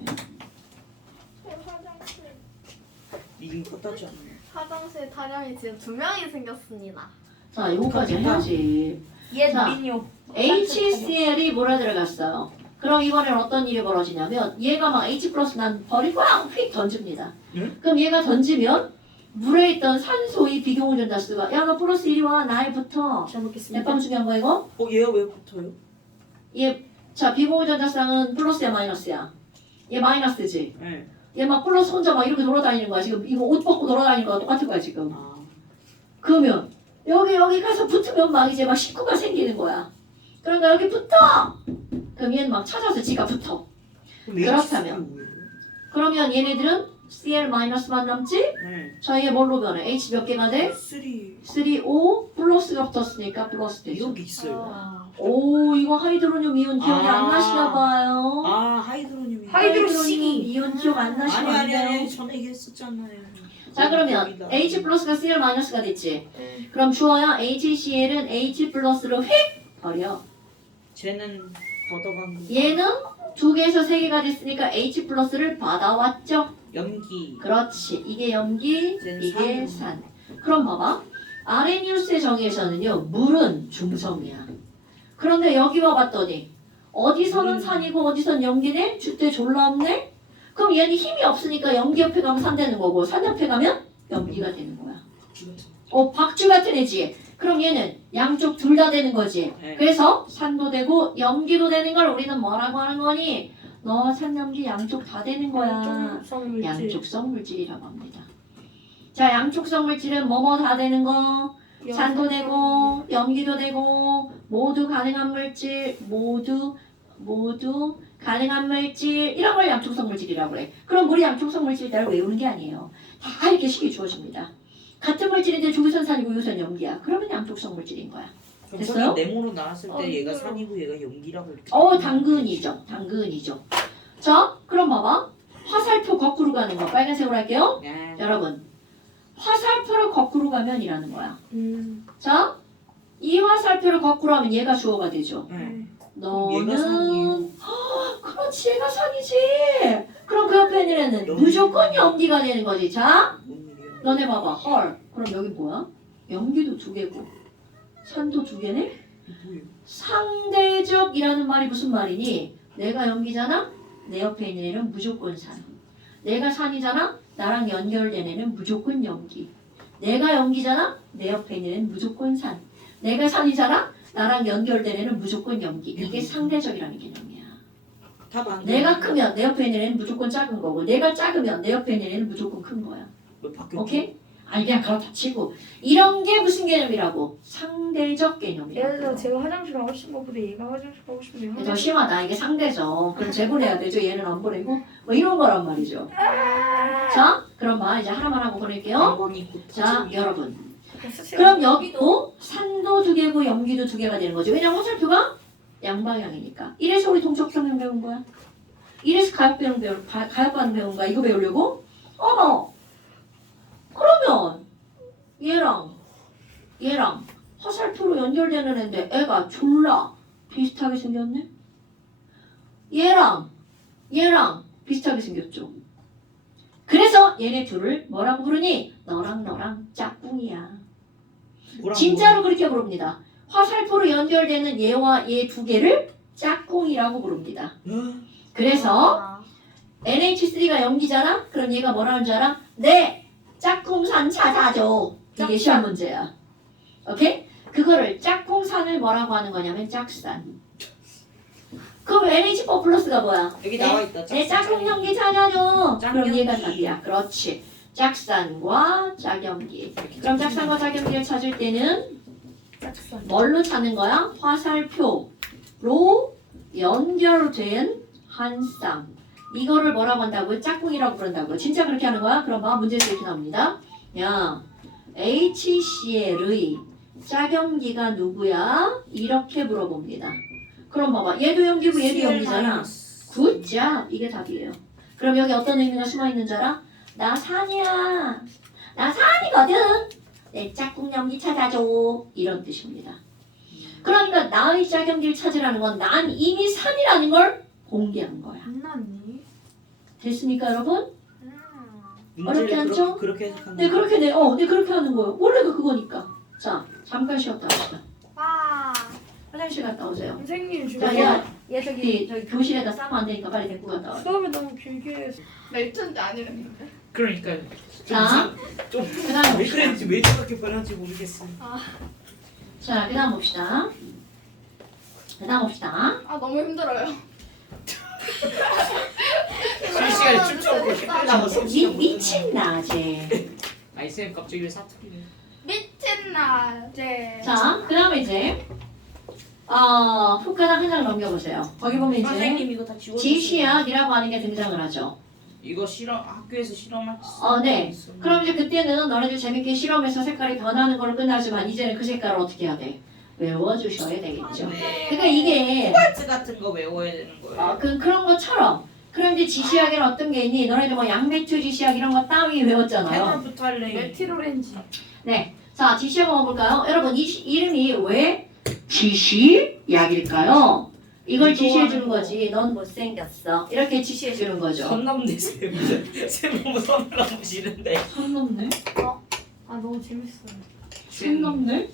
이게 컸다지 않나요? 화장실 타령이 지금 2명이 생겼습니다. 자, 이거까지 해야지. 얘 자. 민요. HCl이 물에 들어갔어요. 그럼 이번엔 어떤 일이 벌어지냐면 얘가 막 H 플러스 난 버리고 휙 던집니다. 응? 그럼 얘가 던지면 물에 있던 산소의 비교물전자수가 야 너 플러스 이리 와 나에 붙어. 잘 먹겠습니다. 몇방 중요한 거야 이거? 얘가 왜 붙어요? 얘 자 비교물전자쌍은 플러스야 마이너스야? 얘 마이너스지. 네. 얘 막 플러스 혼자 막 이렇게 돌아다니는 거야 지금. 이거 옷 벗고 돌아다니는 거랑 똑같은 거야 지금. 아. 그러면 여기 가서 붙으면 막 이제 막 식구가 생기는 거야. 그러니까 여기 붙어. 그럼 얘는 막 찾아서 지가 붙어. 그렇다면. 그러면 얘네들은 Cl-만 남지? 네. 자, 얘 뭘로 변해? H 몇 개가 돼? 3O 플러스가 붙었으니까 플러스 되죠. 여기 있어요. 아. 오, 이거 하이드로늄 이온 기억이 안 나시나 봐요. 하이드로늄이. 하이드로시. 이온 기억 안 나시면 안 돼요. 아니 전에 얘기했었잖아요. 자, 그러면 여기다. H 플러스가 Cl-가 됐지? 그럼 주어야 HCl은 H 플러스로 휙 버려. 쟤는 걷어간 거. 얘는 2개에서 3개가 됐으니까 H 플러스를 받아왔죠. 염기. 그렇지. 이게 염기, 이제 이게 산. 산. 그럼 봐봐. 아레니우스의 정의에서는요. 물은 중성이야. 그런데 여기 와봤더니 어디서는 산이고 어디선 염기네? 주대 졸라 없네? 그럼 얘는 힘이 없으니까 염기 옆에 가면 산 되는 거고 산 옆에 가면 염기가 되는 거야. 박쥐 같은 애지. 그럼 얘는 양쪽 둘 다 되는 거지. 네. 그래서 산도 되고 염기도 되는 걸 우리는 뭐라고 하는 거니? 너 산, 염기 양쪽 다 되는 거야. 양쪽성 물질. 양쪽성 물질이라고 합니다. 자, 양촉성 물질은 뭐뭐 다 되는 거. 산도 되고 염기도 되고 모두 가능한 물질 모두 가능한 물질 이런 걸 양촉성 물질이라고 그래. 그럼 우리 양촉성 물질 따로 외우는 게 아니에요. 다 이렇게 식이 주어집니다. 같은 물질인데 조기선 산이고 유선 염기야. 그러면 양촉성 물질인 거야. 됐어요? 저기 네모로 나왔을 때 얘가 이거요. 산이고 얘가 염기라고 이렇게. 당근이죠. 당근이죠. 자, 그럼 봐봐. 화살표 거꾸로 가는 거 빨간색으로 할게요. 네. 여러분, 화살표를 거꾸로 가면이라는 거야. 음. 자, 이 화살표를 거꾸로 하면 얘가 주어가 되죠. 네. 너는 얘가 산이에요. 그렇지, 얘가 산이지. 그럼 그 옆에 있는 애는 너무- 무조건 염기가 되는 거지. 자, 뭔 일이야? 너네 봐봐. 헐. 그럼 여기 뭐야? 염기도 2개고 산도 2개네? 뭐예요? 상대적이라는 말이 무슨 말이니? 내가 염기잖아? 내 옆에 있는 애는 무조건 산. 내가 산이잖아? 나랑 연결된 애는 무조건 염기. 내가 염기잖아? 내 옆에 있는 애는 무조건 산. 내가 산이잖아? 나랑 연결된 애는 무조건 염기. 이게 상대적이라는 개념이야. 답 안. 내가 크면 내 옆에 있는 애는 무조건 작은 거고 내가 작으면 내 옆에 있는 애는 무조건 큰 거야. 왜 바뀌었지? 오케이? 아니 그냥 그렇다 치고 이런 게 무슨 개념이라고? 상대적 예를 들어 개념이라고. 제가 화장실 가고 싶은 것보다 얘가 화장실 가고 싶으면 더 심하다. 이게 상대적. 그럼 재보내야 되죠. 얘는 안 보내고 뭐 이런 거란 말이죠. 자, 그럼 봐. 이제 하나만 하고 보낼게요. 방광이 곧 자, 터집니다. 여러분. 그럼 여기도 산도 2개고 염기도 2개가 되는 거죠. 왜냐면 화살표가 양방향이니까. 이래서 우리 동적성형 배운 거야. 이래서 가역반응 배운 거야. 이거 배우려고? 그러면 얘랑 화살표로 연결되는 애인데 애가 졸라 비슷하게 생겼네? 얘랑 비슷하게 생겼죠. 그래서 얘네 둘을 뭐라고 부르니? 너랑 짝꿍이야. 뭐랑 진짜로 그렇게 부릅니다. 화살표로 연결되는 얘와 얘 2개를 짝꿍이라고 부릅니다. 뭐? 그래서 NH3가 염기잖아? 그럼 얘가 뭐라는 줄 알아? 네! 짝꿍산 찾아줘. 이게 시험 문제야. 오케이? 그거를 짝꿍산을 뭐라고 하는 거냐면 짝산. 그럼 NH4 플러스가 뭐야? 여기 나와 있다. 내 짝꿍 염기 찾아줘. 그럼 짝염기. 얘가 답이야. 그렇지. 짝산과 짝염기. 그럼 짝산과 짝염기를 찾을 때는 짝산. 뭘로 찾는 거야? 화살표로 연결된 한 쌍. 이거를 뭐라고 한다고요? 짝꿍이라고 부른다고요. 진짜 그렇게 하는 거야? 그럼 봐. 문제에서 이렇게 나옵니다. 야, HCl의 짝염기가 누구야? 이렇게 물어봅니다. 그럼 봐봐. 얘도 염기고 얘도 염기잖아. 굿잡. 이게 답이에요. 그럼 여기 어떤 의미가 숨어있는 줄 알아? 나 산이야. 나 산이거든. 내 짝꿍 염기 찾아줘. 이런 뜻입니다. 그러니까 나의 짝염기를 찾으라는 건 난 이미 산이라는 걸 공개한 거야. 안 나니? 됐습니까, 여러분? 문제를 어렵지 않죠? 그렇게 해석하는 네, 그렇게 네 그렇게 하는 거예요. 원래가 그거니까. 자, 잠깐 쉬었다 합시다. 와. 화장실 갔다 오세요. 선생님 자, 지금 야, 얘 저기 교실에다 싸면 안 되니까 빨리 데리고 갔다 와. 수업을 너무 길게 해서 나 유치원도 아니랬는데. 그러니까요. 자, 좀 그다음 왜 봅시다. 그랬는지 왜 저렇게 변한지 모르겠어. 자, 그다음 봅시다. 아 너무 힘들어요. 실시간에 춤추고 헷갈려서 미친 낮에. 아이 쌤 갑자기 왜 사투리를? 미친 낮에. 자, 그다음에 이제 훅가닥 한 장 넘겨보세요. 거기 보면 이제 선생님 이거 다 지워주세요. 지시약이라고 하는 게 등장을 하죠. 이거 실험 학교에서 실험할 때 네. 그럼 이제 그때는 너네들 재밌게 실험해서 색깔이 변하는 걸로 끝나지만 이제는 그 색깔을 어떻게 해야 돼? 외워주셔야 되겠죠. 네. 그러니까 이게 콜트 같은 거 외워야 되는 거예요. 그런 것처럼. 그럼 이제 지시약에는 어떤 게 있니? 너네들 뭐 양배추 지시약 이런 거 따위 외웠잖아요. 페놀부탈레인. 메틸오렌지. 네. 자, 지시약 한번 볼까요? 여러분, 이 이름이 왜 지시약일까요? 이걸 지시해 주는 거지. 넌 못생겼어. 이렇게 지시해 주는 거죠. 선 넘네 쌤. 쌤 너무 선을 넘으시는데. 선 넘네? 아 너무 재밌어요. 선 넘네?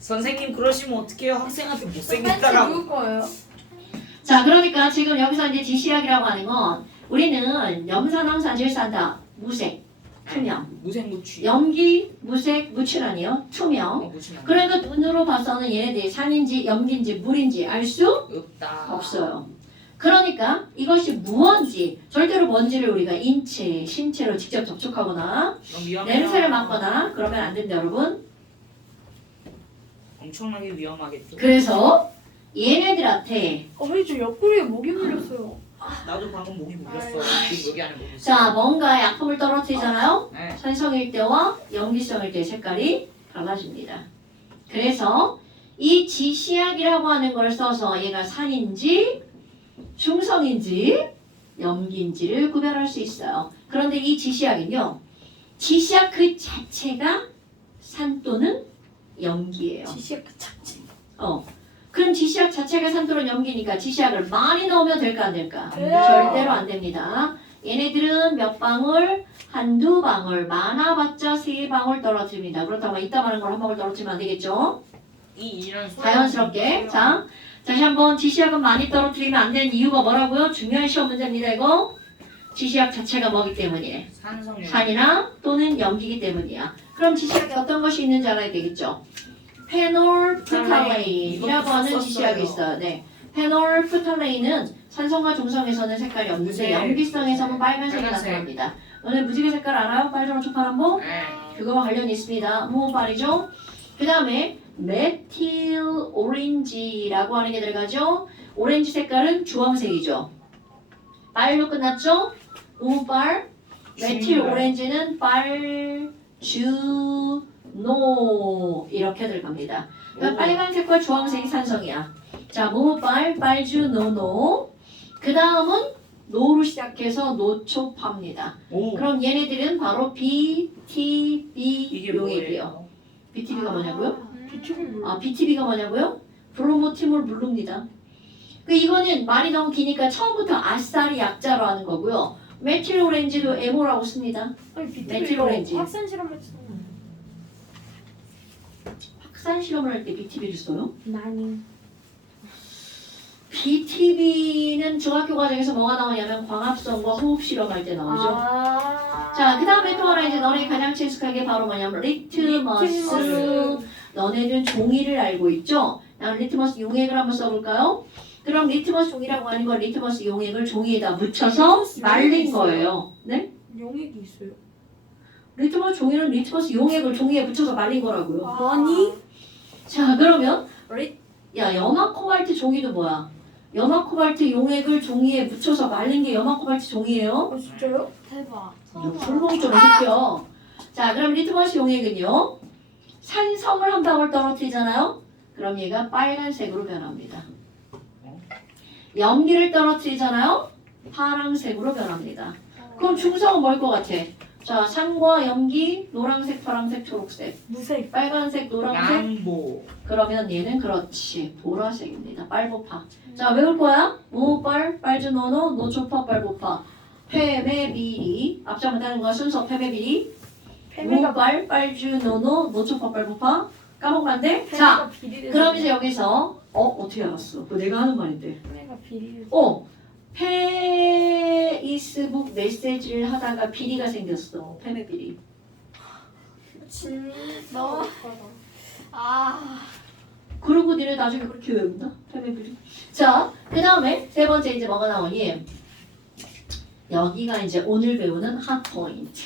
선생님 그러시면 어떡해요? 학생한테 벤치 못생겼다라고. 누구 거예요? 자, 그러니까 지금 여기서 이제 지시약이라고 하는 건 우리는 염산, 황산, 질산 다 무색, 투명. 무생무취. 염기, 무색, 무취라니요. 투명. 무취. 그러니까 눈으로 봐서는 얘네들이 산인지 염기인지 물인지 알 수 없다. 없어요. 그러니까 이것이 무언지 절대로 먼지를 우리가 인체, 신체로 직접 접촉하거나 너무 위험해요. 냄새를 맡거나 그러면 안 된다 여러분. 엄청나게 위험하겠죠. 그래서 얘네들한테 저 옆구리에 목이 물렸어요. 나도 방금 목이 물렸어. 아이고. 지금 여기 안에 목이 있어. 자 뭔가 약품을 떨어뜨리잖아요. 네. 산성일 때와 염기성일 때 색깔이 달라집니다. 그래서 이 지시약이라고 하는 걸 써서 얘가 산인지 중성인지 염기인지를 구별할 수 있어요. 그런데 이 지시약은요. 지시약 그 자체가 산 또는 염기예요. 지시약 그 자체. 그럼 지시약 자체가 산 또는 염기니까 지시약을 많이 넣으면 될까 안 될까? 안 돼요. 절대로 안 됩니다. 얘네들은 몇 방울, 한두 방울, 많아봤자 세 방울 떨어뜨립니다. 그렇다고 이따 말한 걸 한 방울 떨어뜨리면 안 되겠죠? 이런 자연스럽게. 자, 다시 한번 지시약은 많이 떨어뜨리면 안 되는 이유가 뭐라고요? 중요한 시험 문제입니다. 이거 지시약 자체가 뭐기 때문이에요? 산성유. 산이나 또는 염기이기 때문이야. 그럼 지시약에 어떤 것이 있는지 알아야 되겠죠? 페놀프탈레인이라고 하는 지시약이 있어요. 네. 페놀프탈레인은 산성과 중성에서는 색깔이 없는데 네. 염기성에서는 빨간색이 빨간색. 나타납니다. 너네 무지개 색깔 알아요? 빨주노초 파란보? 네. 그거와 관련이 있습니다. 무호빨이죠. 그 다음에 메틸 오렌지라고 하는 게 들어가죠. 오렌지 색깔은 주황색이죠. 빨로 끝났죠? 무호빨. 메틸 주인발. 오렌지는 빨주노 이렇게 들어갑니다. 그러니까 빨간색과 주황색이 산성이야. 자, 무호빨, 빨주노노. 그 다음은 노로 시작해서 노초파입니다. 오. 그럼 얘네들은 바로 BTB 이게 용액이에요. 뭐예요? BTB가 뭐냐고요? 비축을 물려. 아, BTB가 뭐냐고요? 브로모티몰 블루입니다. 이거는 말이 너무 기니까 처음부터 아싸리 약자로 하는 거고요. 메틸 오렌지도 에모라고 씁니다. 아니 메틸 비축을 오렌지. 확산 실험했어. 확산 실험을 할 때 BTB를 써요? 많이. BTB는 중학교 과정에서 뭐가 나오냐면 광합성과 호흡 실험할 때 나오죠. 자, 그 다음에 또 하나 이제 너네 가장 친숙하게 바로 뭐냐면 리트머스. 너네는 종이를 알고 있죠? 나 리트머스 용액을 한번 써볼까요? 그럼 리트머스 종이라고 하는 건 리트머스 용액을 종이에다 묻혀서 리트머스 말린 용액이 있어요? 거예요. 네? 용액이 있어요. 리트머스 종이는 리트머스 용액을 종이에 묻혀서 말린 거라고요. 아니. 자, 그러면 리- 야, 염화 코발트 종이도 뭐야? 염화 코발트 용액을 종이에 묻혀서 말린 게 염화 코발트 종이에요. 진짜요? 대박. 불멍 좀 시켜. 자, 그럼 리트머스 용액은요. 산성을 한 방울 떨어뜨리잖아요. 그럼 얘가 빨간색으로 변합니다. 염기를 떨어뜨리잖아요. 파란색으로 변합니다. 그럼 중성은 뭘 것 같아? 자, 산과 염기, 노란색, 파란색, 초록색, 무색. 빨간색, 노란색. 양보. 그러면 얘는 그렇지. 보라색입니다. 빨보파. 자, 외울 거야? 무빨, 빨주노노, 노초파, 빨보파. 페메비리. 앞서 말하는 거야. 순서 페메비리. 페메가 무빨, 빨주노노, 노초파, 빨보파. 까먹으면 안 돼? 자, 비리를. 그럼 이제 여기서 어떻게 알았어? 그거 내가 하는 말인데. 페메가 비리를. 페이스북 메시지를 하다가 비리가 생겼어. 페메비리. 너무 아 그러고 니네 나중에 그렇게 외운다? 페메비리. 자, 그 다음에 세 번째 이제 뭐가 나오니? 여기가 이제 오늘 배우는 핫 포인트.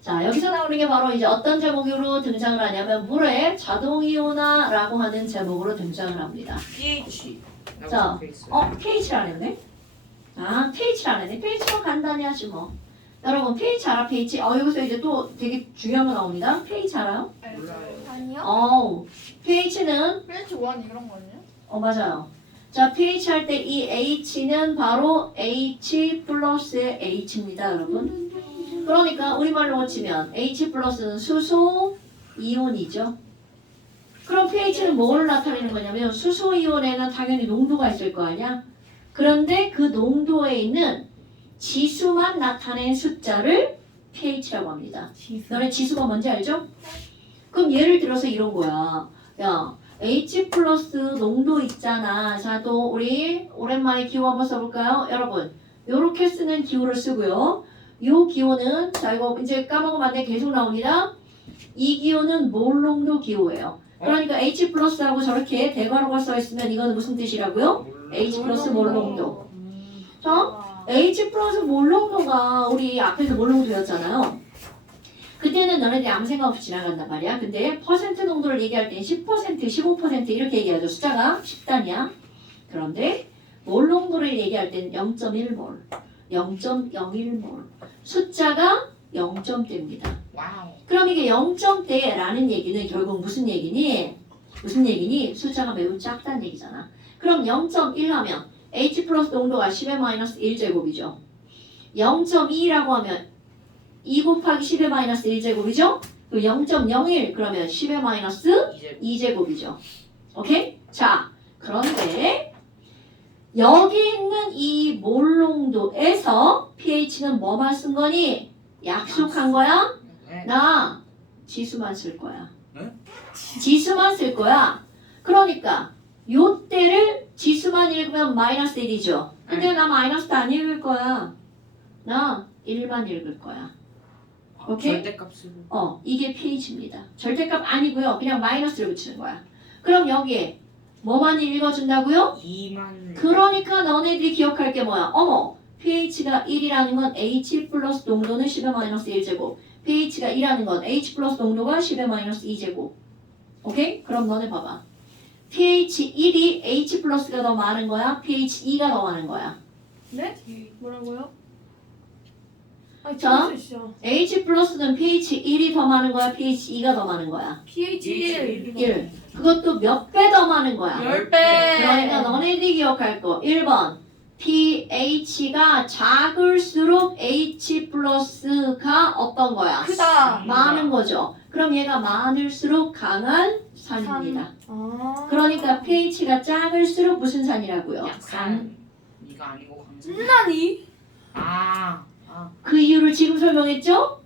자, 여기서 나오는 게 바로 이제 어떤 제목으로 등장을 하냐면 물의 자동이온화라고 하는 제목으로 등장을 합니다. pH. 자, pH를 안 했네? 아, pH를 안 했네. pH만 간단히 하지 뭐. 여러분, pH 알아? pH? 여기서 이제 또 되게 중요한 거 나옵니다. pH 알아요? 몰라요. 아니요? pH는 pH 1 이런 거 아니에요? 맞아요. 자, pH 할 때 이 H는 바로 H 플러스 H입니다, 여러분. 그러니까 우리말로 고치면 H 플러스는 수소 이온이죠. 그럼 pH는 뭘 나타내는 거냐면 수소 이온에는 당연히 농도가 있을 거 아니야? 그런데 그 농도에 있는 지수만 나타낸 숫자를 pH라고 합니다. 너네 지수가 뭔지 알죠? 그럼 예를 들어서 이런 거야. 야, H 플러스 농도 있잖아. 자, 또 우리 오랜만에 기호 한번 써볼까요? 여러분, 요렇게 쓰는 기호를 쓰고요. 요 기호는, 자, 이거 이제 까먹으면 안 돼. 계속 나옵니다. 이 기호는 몰 농도 기호예요. 그러니까 H 플러스하고 저렇게 대괄호가 써 있으면 이거는 무슨 뜻이라고요? H 플러스 몰 농도. 자, H 플러스 몰롱도가 우리 앞에서 몰롱도 배웠잖아요. 그때는 너네들이 아무 생각 없이 지나간단 말이야. 근데 퍼센트 농도를 얘기할 땐 10%, 15% 이렇게 얘기하죠. 숫자가 10단이야. 그런데 몰롱도를 얘기할 땐 0.1몰, 0.01몰. 숫자가 0점대입니다. 와우. 그럼 이게 0점대라는 얘기는 결국 무슨 얘기니? 무슨 얘기니? 숫자가 매우 작다는 얘기잖아. 그럼 0.1 하면 H 플러스 농도가 10의 마이너스 1제곱이죠. 0.2라고 하면 2 곱하기 10의 마이너스 1제곱이죠. 그 0.01 그러면 10의 마이너스 이제 2제곱이죠. 오케이? 자, 그런데 여기 있는 이 몰농도에서 pH는 뭐만 쓴 거니? 약속한 거야? 네. 나 지수만 쓸 거야. 네? 지수만 쓸 거야. 그러니까 요때를 지수만 읽으면 마이너스 1이죠. 근데 나 마이너스 안 읽을 거야. 나 1만 읽을 거야. 오케이? 절대값으로. 이게 pH입니다. 절대값 아니고요. 그냥 마이너스를 붙이는 거야. 그럼 여기에 뭐만 읽어준다고요? 2만. 그러니까 너네들이 기억할 게 뭐야? 어머, pH가 1이라는 건 H 플러스 농도는 10의 마이너스 1제곱. pH가 2라는 건 H 플러스 농도가 10의 마이너스 2제곱. 오케이? 그럼 너네 봐봐. pH 1이 H 플러스가 더 많은 거야? pH 2가 더 많은 거야? 네? 뭐라고요? 아, 자. 있어. H 플러스는 pH 1이 더 많은 거야? pH 2가 더 많은 거야? pH 1. 1. 그것도 몇 배 더 많은 거야? 10배. 그러니까 너네들이 기억할 거 1번 pH가 작을수록 H 플러스가 어떤 거야? 크다. 많은 거죠. 그럼 얘가 많을수록 강한 산입니다. 아. 그러니까 pH가 작을수록 무슨 산이라고요? 약산. 이가 아니고 강산. 나니? 아. 그 이유를 지금 설명했죠?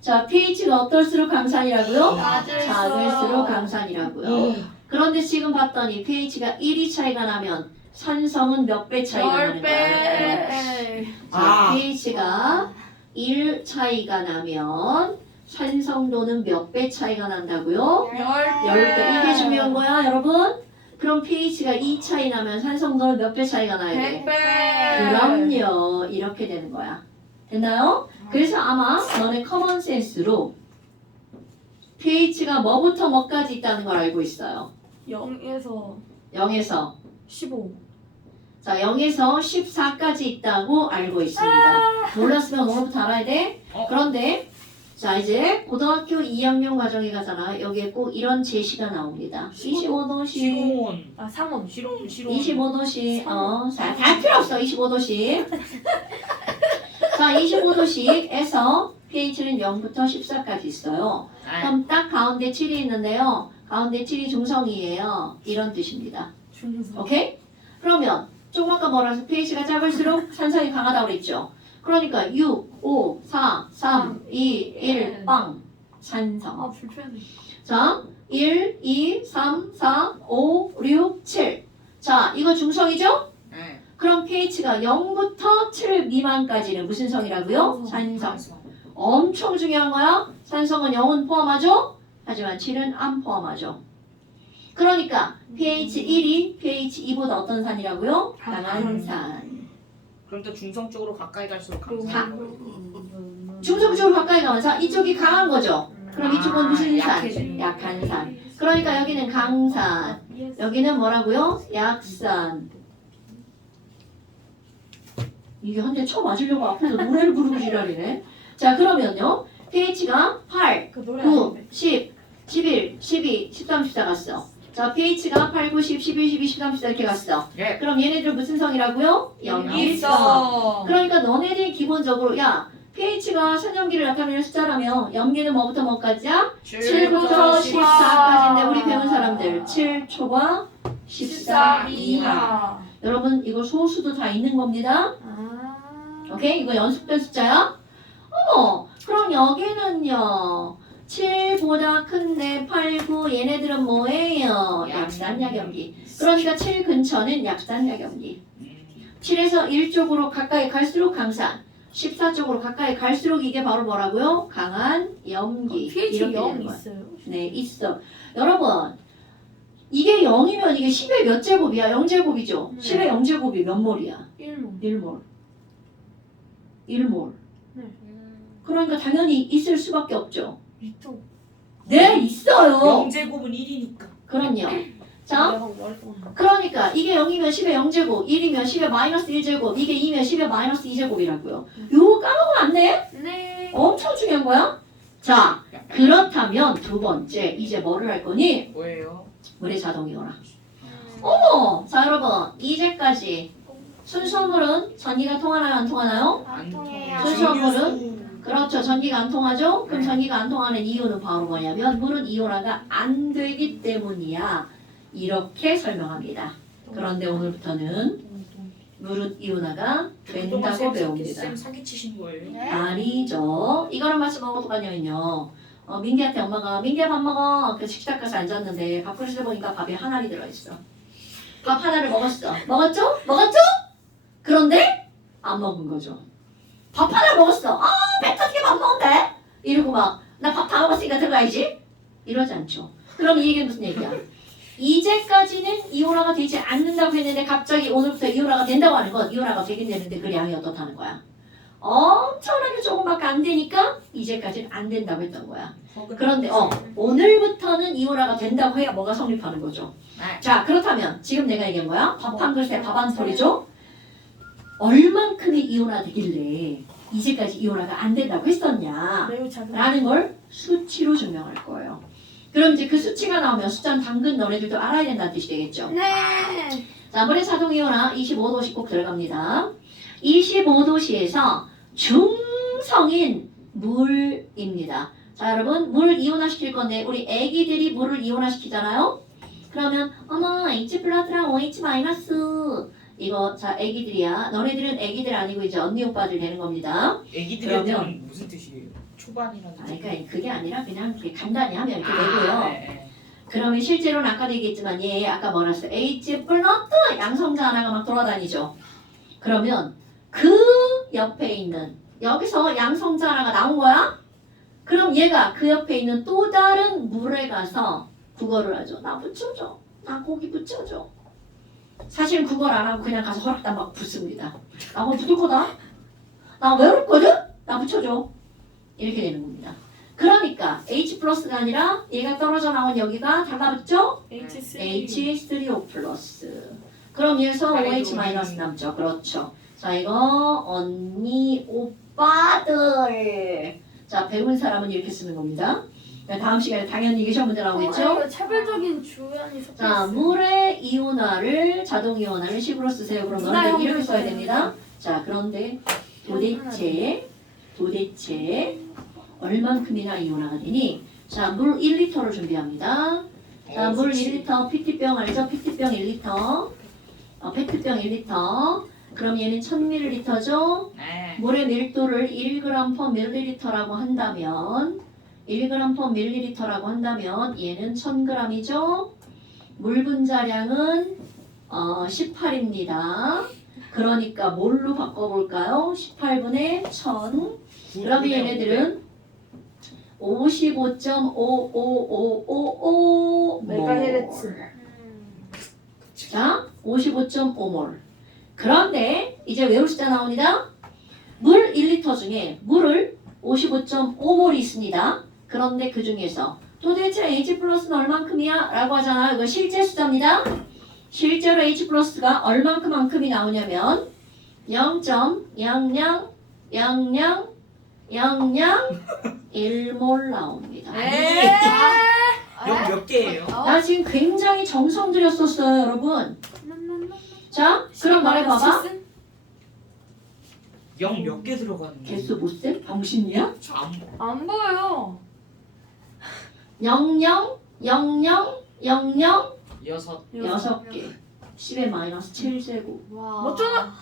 자, pH가 어떨수록 강산이라고요? 작을수록 강산이라고요. 그런데 지금 봤더니 pH가 1이 차이가 나면 산성은 몇 배 차이가 나는 거야? 10배. 자, pH가 1 차이가 나면 산성도는 몇 배 차이가 난다고요? 10배. 이게 중요한 거야, 여러분? 그럼 pH가 2 차이 나면 산성도는 몇 배 차이가 나야 돼? 100배. 그럼요. 이렇게 되는 거야. 됐나요? 그래서 아마 너네 커먼센스로 pH가 뭐부터 뭐까지 있다는 걸 알고 있어요. 0에서 0에서 15. 자 0에서 14까지 있다고 알고 있습니다. 몰랐으면 오늘부터 알아야 돼. 그런데 자 이제 고등학교 2학년 과정에 가잖아. 여기에 꼭 이런 제시가 나옵니다. 25도씨, 실온. 아, 3원. 실온. 25도씨, 다 필요 없어. 25도씨. 자 25도씨에서 pH는 0부터 14까지 있어요. 그럼 딱 가운데 7이 있는데요. 가운데 7이 중성이에요. 이런 뜻입니다. 중성. 오케이? 그러면 조금 아까 뭐라 해서 pH가 작을수록 산성이 강하다고 그랬죠. 그러니까 6, 5, 4, 3, 2, 1, 빵. 산성. 아, 불편해. 자, 1, 2, 3, 4, 5, 6, 7. 자, 이거 중성이죠? 네. 그럼 pH가 0부터 7 미만까지는 무슨 성이라고요? 산성. 엄청 중요한 거야. 산성은 0은 포함하죠? 하지만 7은 안 포함하죠. 그러니까 pH 1이 pH 2보다 어떤 산이라고요? 강한 산. 그럼 또 중성 쪽으로 가까이 갈수록 가- 강산. 중성 쪽으로 가까이 가면 산. 이쪽이 강한 거죠. 그럼 이쪽은 무슨 산? 약해지는 약한 산. 그러니까 여기는 강산. 여기는 뭐라고요? 약산. 이게 한 대 쳐 맞으려고 앞에서 노래를 부르고 지랄이네. 자 그러면요. pH가 8, 그 노래 9, 아닌데. 10, 11, 12, 13, 14 갔어. 자 pH가 8, 9, 10, 11, 12, 13, 14 이렇게 갔어. 네. 그럼 얘네들 무슨 성이라고요? 염기성. 있어. 그러니까 너네들이 기본적으로 야 pH가 산염기를 나타내는 숫자라며 염기는 뭐부터 뭐까지야? 7부터 14까지인데 우리 배운 사람들 7초과 14 이하. 여러분 이거 소수도 다 있는 겁니다. 아. 오케이? 이거 연습된 숫자야? 어머 그럼 여기는요 7보다 큰데 8, 9 얘네들은 뭐예요? 약산약염기. 그러니까 7 근처는 약산약염기. 7에서 1쪽으로 가까이 갈수록 강산 14쪽으로 가까이 갈수록 이게 바로 뭐라고요? 강한 염기. pH 이렇게 0 되는 거야. 있어요. 네 있어. 여러분 이게 0이면 이게 10의 몇 제곱이야? 0제곱이죠? 네. 10의 0제곱이 몇 몰이야? 1모. 1몰. 1몰. 음. 그러니까 당연히 있을 수밖에 없죠. 리터. 네, 있어요. 0제곱은 1이니까. 그럼요. 자, 내가 말했던 그러니까 이게 0이면 10의 0제곱, 1이면 10의 마이너스 1제곱, 이게 2면 10의 마이너스 2제곱이라고요. 요거 까먹으면 안 돼? 네. 엄청 중요한 거야. 자, 그렇다면 두 번째, 이제 뭐를 할 거니? 뭐예요? 물의 자동이오라. 어머! 자, 여러분, 이제까지 순수물은 전기가 통하나요? 안 통하나요? 안 통해요. 순수물은? 그렇죠. 전기가 안 통하죠? 그럼 네. 전기가 안 통하는 이유는 바로 뭐냐면 물은 이온화가 안 되기 때문이야. 이렇게 설명합니다. 그런데 오늘부터는 물은 이온화가 된다고 배웁니다. 쌤 사기치신 거예요? 네? 아니죠. 이거랑 말씀 뭐가 똑같냐면요. 민기한테 엄마가 민기야 밥 먹어. 그 식탁 가서 앉았는데 밥그릇에 보니까 밥이 한 알이 들어있어. 밥 하나를 먹었어. 먹었죠? 먹었죠? 그런데 안 먹은 거죠. 밥 하나를 먹었어. 아, 배 터지게 밥 먹은데? 이러고 막 나 밥 다 먹었으니까 들어가야지? 이러지 않죠. 그럼 이 얘기는 무슨 얘기야? 이제까지는 이온화가 되지 않는다고 했는데 갑자기 오늘부터 이온화가 된다고 하는 건 이온화가 되긴 되는데 그 양이 어떻다는 거야? 엄청나게 조금밖에 안 되니까 이제까지는 안 된다고 했던 거야. 그런데 오늘부터는 이온화가 된다고 해야 뭐가 성립하는 거죠. 네. 자, 그렇다면 지금 내가 얘기한 거야. 밥 한 그릇에 밥 한 톨이죠. 얼만큼의 이온화 되길래 이제까지 이온화가 안 된다고 했었냐 매우 작은. 라는 걸 수치로 증명할 거예요. 그럼 이제 그 수치가 나오면 숫자는 당근 너네들도 알아야 된다는 뜻이 되겠죠. 네. 자, 물의 자동이온화 25도씨 꼭 들어갑니다. 25도씨에서 중성인 물입니다. 자, 여러분 물 이온화 시킬 건데 우리 애기들이 물을 이온화 시키잖아요. 그러면 어머 H 플러스랑 OH 마이너스 이거 자 애기들이야. 너네들은 애기들 아니고 이제 언니 오빠들 되는 겁니다. 애기들한테는 무슨 뜻이에요? 초반이라는 아니, 뜻. 그러니까 그게 아니라 그냥 이렇게 간단히 하면 이렇게 되고요. 네. 그러면 실제로는 아까도 얘기했지만 얘 아까 뭐라 했어? H 플러스 양성자 하나가 막 돌아다니죠. 그러면 그 옆에 있는 여기서 양성자 하나가 나온 거야? 그럼 얘가 그 옆에 있는 또 다른 물에 가서 국어를 하죠. 나 붙여줘. 나 고기 붙여줘. 사실 국어를 안 하고 그냥 가서 허락단 막 붙습니다. 나 그거 붙을 거다. 나 외롭거든? 나 붙여줘. 이렇게 되는 겁니다. 그러니까 H 플러스가 아니라 얘가 떨어져 나온 여기가 달라붙죠? H3. H3O 플러스. 그럼 여기서 OH 마이너스 남죠. 그렇죠. 자, 이거 언니 오빠들. 자, 배운 사람은 이렇게 쓰는 겁니다. 다음 시간에 당연히 이게 시험 문제 나오겠죠? 이거 차별적인 주안이 섞여 자, 있어요. 물의 이온화를 자동 이온화를 식으로 쓰세요. 그럼 너희들 이렇게 써야 됩니다. 자, 그런데 도대체 얼만큼이나 이온화가 되니? 자, 물 1리터를 준비합니다. 자, 물 1리터, PT병 알죠? PT병 1리터. 페트병 1리터. 그럼 얘는 1000ml죠? 네. 물의 밀도를 1g/ml라고 한다면 1g/ml라고 한다면 얘는 1000g이죠? 물 분자량은 18입니다. 그러니까 뭘로 바꿔볼까요? 18분의 1000. 그러면 얘네들은 55.55555 메가헤르츠. 자, 55.5몰. 그런데 이제 외울 숫자 나옵니다. 물 1리터 중에 물을 55.5몰이 있습니다. 그런데 그 중에서 도대체 H 플러스는 얼만큼이야? 라고 하잖아요. 이거 실제 숫자입니다. 실제로 H 플러스가 얼만큼만큼이 나오냐면 0.000001몰 나옵니다. 몇 개예요? 나 지금 굉장히 정성 들였었어요, 여러분. 자, 그럼 말해봐봐. 0 몇 개 들어가는 거예요? 개수 못 세? 병신이야? 저안 안 보여요. 000000 여섯. 6개. 10의 마이너스 7제곱. 와. 어쩌나?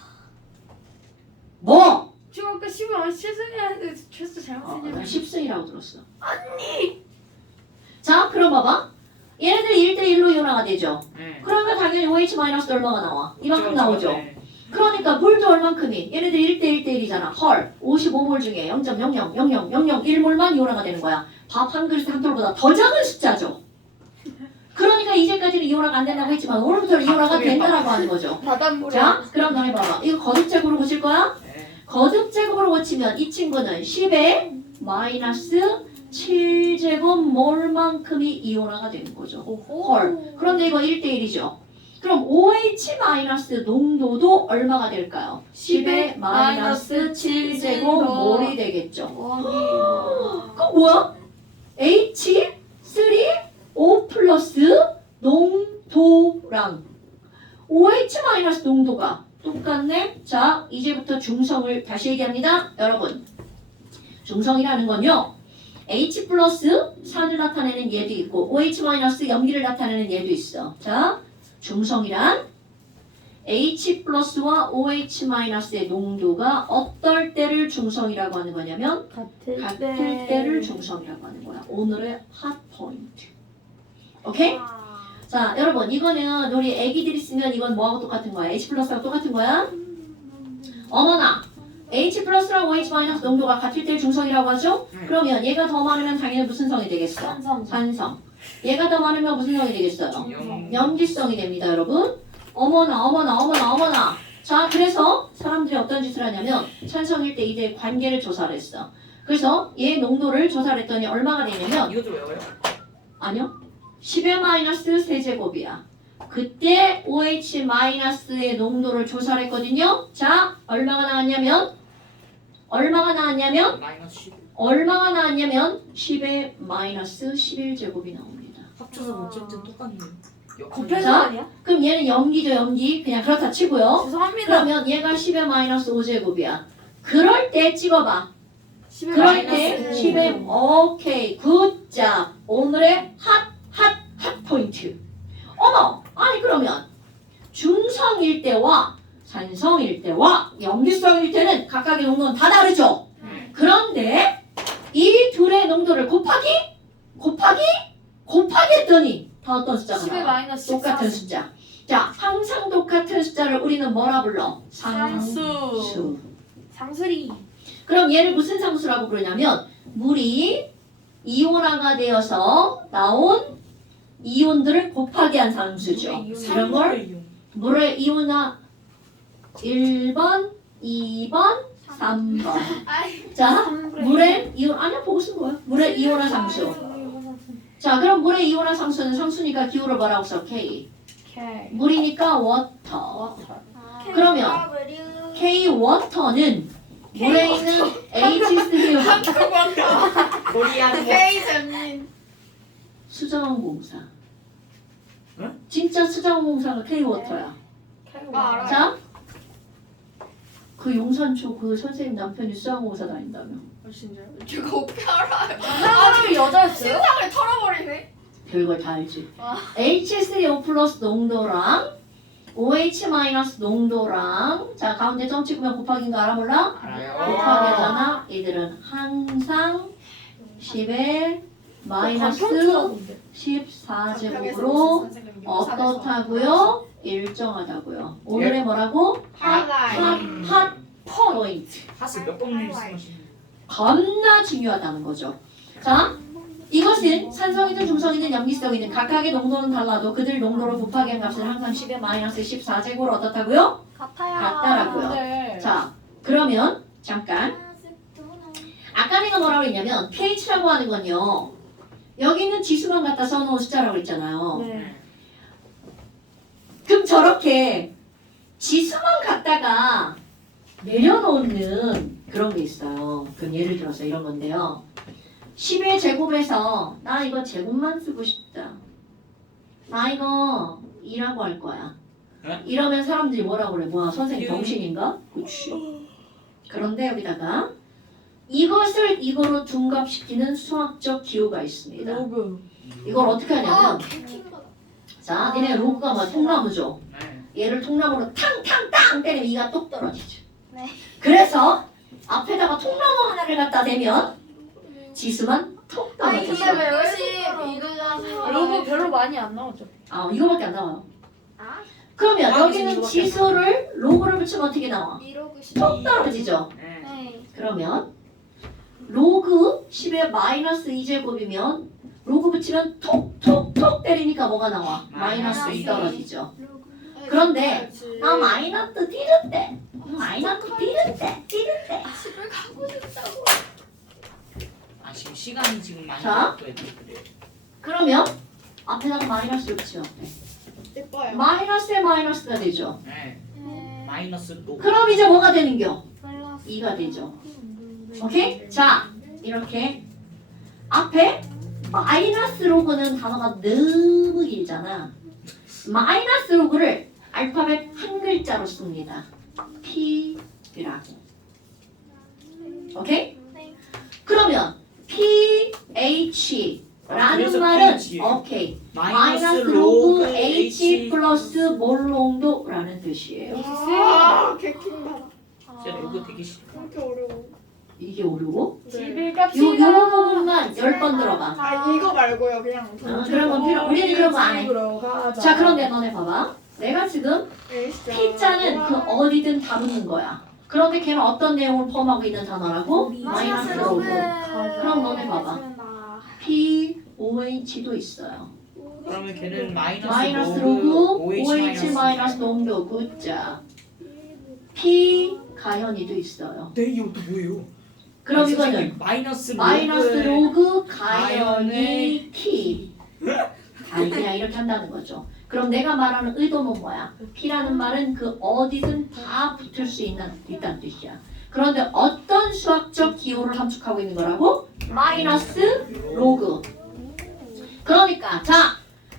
뭐? 지금 아까 10을 안 실승했는데 최소 잘못 나 쓰냐고. 10승이라고 들었어. 언니! 자, 그럼 봐봐. 얘네들 1대1로 이온화가 되죠. 네. 그러면 당연히 OH 마이너스 얼마가 나와? 이만큼 나오죠. 네. 그러니까 물도 얼만큼이? 얘네들 1대1대1이잖아. 헐, 55몰 중에 0.000001몰만 이온화가 되는 거야. 밥 한 그릇에 한 톨보다 더 작은 숫자죠. 그러니까 이제까지 전까지는 이온화가 안 된다고 했지만 오늘부터는 이온화가 된다라고 하는 거죠. 바닷물에. 자, 그럼 너네 봐봐. 이거 거듭제곱으로 고칠 거야? 네. 거듭제곱으로 고치면 이 친구는 10의 마이너스 7제곱몰만큼이 이온화가 되는 거죠. 헐. 그런데 이거 1대1이죠. 그럼 OH 마이너스 농도도 얼마가 될까요? 10의 마이너스 7제곱몰이 되겠죠. 그거 뭐야? H3O 플러스 농도랑 OH 마이너스 농도가 똑같네. 자, 이제부터 중성을 다시 얘기합니다. 여러분, 중성이라는 건요. H 플러스 산을 나타내는 얘도 있고 OH 마이너스 염기를 나타내는 얘도 있어. 자, 중성이란 H 플러스와 OH 마이너스의 농도가 어떨 때를 중성이라고 하는 거냐면 같을 같을 때를 중성이라고 하는 거야. 오늘의 핫 포인트. 오케이? 자, 여러분 이거는 우리 애기들이 쓰면 이건 뭐하고 똑같은 거야? H 플러스하고 똑같은 거야? 어머나! H 플러스랑 OH 마이너스 농도가 같을 때 중성이라고 하죠? 그러면 얘가 더 많으면 당연히 무슨 성이 되겠어? 산성. 산성. 얘가 더 많으면 무슨 성이 되겠어요? 영. 염기성이 됩니다, 여러분. 어머나. 자, 그래서 사람들이 어떤 짓을 하냐면 산성일 때 이제 관계를 조사를 했어. 그래서 얘 농도를 조사를 했더니 얼마가 되냐면 이것도 외워요? 아니요. 10의 마이너스 세제곱이야. 그때 OH 마이너스의 농도를 조사를 했거든요. 자, 얼마가 나왔냐면 마이너스 10. 10의 마이너스 11제곱이 나옵니다. 합쳐서 어쨌든 똑같네. 곱해서 자, 아니야? 그럼 얘는 염기죠, 염기. 그냥 그렇다 치고요. 죄송합니다. 그러면 얘가 10의 마이너스 5제곱이야. 그럴 때 찍어봐. 그럴 때 10의 오케이 굿자. 오늘의 핫 포인트. 어머, 아니 그러면 중성일 때와 산성일 때와 염기성일 때는 각각의 농도는 다 다르죠. 그런데 이 둘의 농도를 곱하기 했더니 다 어떤 숫자가 10의 나와? 마이너스 똑같은 14. 숫자. 자, 항상 똑같은 숫자를 우리는 뭐라 불러? 상수. 상수리. 그럼 얘를 무슨 상수라고 부르냐면 물이 이온화가 되어서 나온 이온들을 곱하기 한 상수죠. 이런 걸 물의 이온화 1번, 2번, 3번. 자, 물의 이온 아니야 보고 쓴 거야. 물의 이온화 상수. 자, 그럼 물의 이온화 상수는 상수니까 기호를 뭐라고 써? K. 물이니까 워터. 그러면 K 워터는 물에 있는 H3O 코리안 페이저님. 수자원공사. 응? 진짜 수자원공사가 K 워터야. 알아요. 자, 그 용산초 그 선생님 남편이 수자원공사 다닌다며. 진짜요? 그거 어떻게 알아요? 사람이 여자였어요? 신상을 털어버리네. 별걸 다 알지. 와. H3O 플러스 농도랑 OH 마이너스 농도랑 자 가운데 점 찍으면 곱하기인 거 알아 몰라? 알아요. 곱하기잖아. 얘들은 항상 10의 마이너스 14제곱으로 어떻다고요? 일정하다고요. 오늘의 뭐라고? 핫 포인트. 하스 몇번 말씀하시는 겁나 중요하다는 거죠. 자, 이것은 산성이든 중성이든 염기성이든 각각의 농도는 달라도 그들 농도를 곱하기 한 값은 항상 10의 마이너스 14제곱으로 어떻다고요? 같다라고요. 네. 자, 그러면 잠깐. 아까 내가 뭐라고 했냐면 pH라고 하는 건요. 여기 있는 지수만 갖다 써놓은 숫자라고 했잖아요. 네. 그럼 저렇게 지수만 갖다가 내려놓는 그런 게 있어요. 그럼 예를 들어서 이런 건데요. 10의 제곱에서 나 이거 제곱만 쓰고 싶다. 나 이거 2라고 할 거야. 네? 이러면 사람들이 뭐라고 그래? 뭐야 선생님 병신인가? 그치. 그런데 여기다가 이것을 이거로 둔갑시키는 수학적 기호가 있습니다. 로그. 이걸 어떻게 하냐면 킹 거다. 자, 니네 로그가 뭐 통나무죠? 네. 얘를 통나무로 탕탕탕 때리면 이가 똑 떨어지죠. 네. 그래서 앞에다가 통나무 하나를 갖다 대면 지수만 톡 아니 근데 떨어지죠. 왜 열심히 이거잖아. 로그 별로 많이 안 나오죠. 아, 이거밖에 안 나와요. 아? 그러면 아, 여기는 이거밖에 지수를 로그를 붙이면 어떻게 나와? 이러고 톡 떨어지죠. 네. 네. 그러면 로그 10의 마이너스 2제곱이면 로그 붙이면 톡톡톡 때리니까 뭐가 나와? 마이너스 2 떨어지죠. 그런데 마이너스 띠르대 마이너스 띠르대 집에 가고 싶다고. 아 지금 시간이 지금 많이 자. 바뀌어야 돼 그래. 그러면 앞에다가 마이너스를 붙이면 예뻐요. 마이너스에 마이너스가 되죠. 네. 마이너스 로. 그럼 이제 뭐가 되는겨? 플러스 2가 되죠. 오케이? 자, 이렇게 앞에 마이너스 로그는 단어가 너무 길잖아. 마이너스 로그를 알파벳 한 글자로 씁니다. P라고. 오케이? 네. 그러면 PH라는 그래서 말은 PH. 오케이. 마이너스 마이너스 로그 H 플러스 몰롱도라는 뜻이에요. 아, 개킹받아. 진짜 이거 되게 싫어. 그렇게 어려워. 이게 어려워? 집에 요 부분만 10번 들어봐. 아, 이거 말고요. 그냥. 그런 건 필요. 우리는 그런 거 안 해. 가자. 자, 그런데 너네 봐봐. 내가 지금 P자는 그 어디든 다 붙는 거야. 그런데 걔는 어떤 내용을 포함하고 있는 단어라고? 마이너스 로그. 그럼 너네 봐봐. POH도 있어요. 그러면 걔는 마이너스 로그 OH 마이너스 농도 굿자. P 가현이도 있어요. 네 이것도 뭐예요? 그럼 이거는 마이너스 로그 가연이 P. 그냥 이렇게 한다는 거죠. 그럼 내가 말하는 의도는 뭐야? P라는 말은 그 어디든 다 붙을 수 있다는 뜻이야. 그런데 어떤 수학적 기호를 함축하고 있는 거라고? 마이너스 로그. 그러니까 자,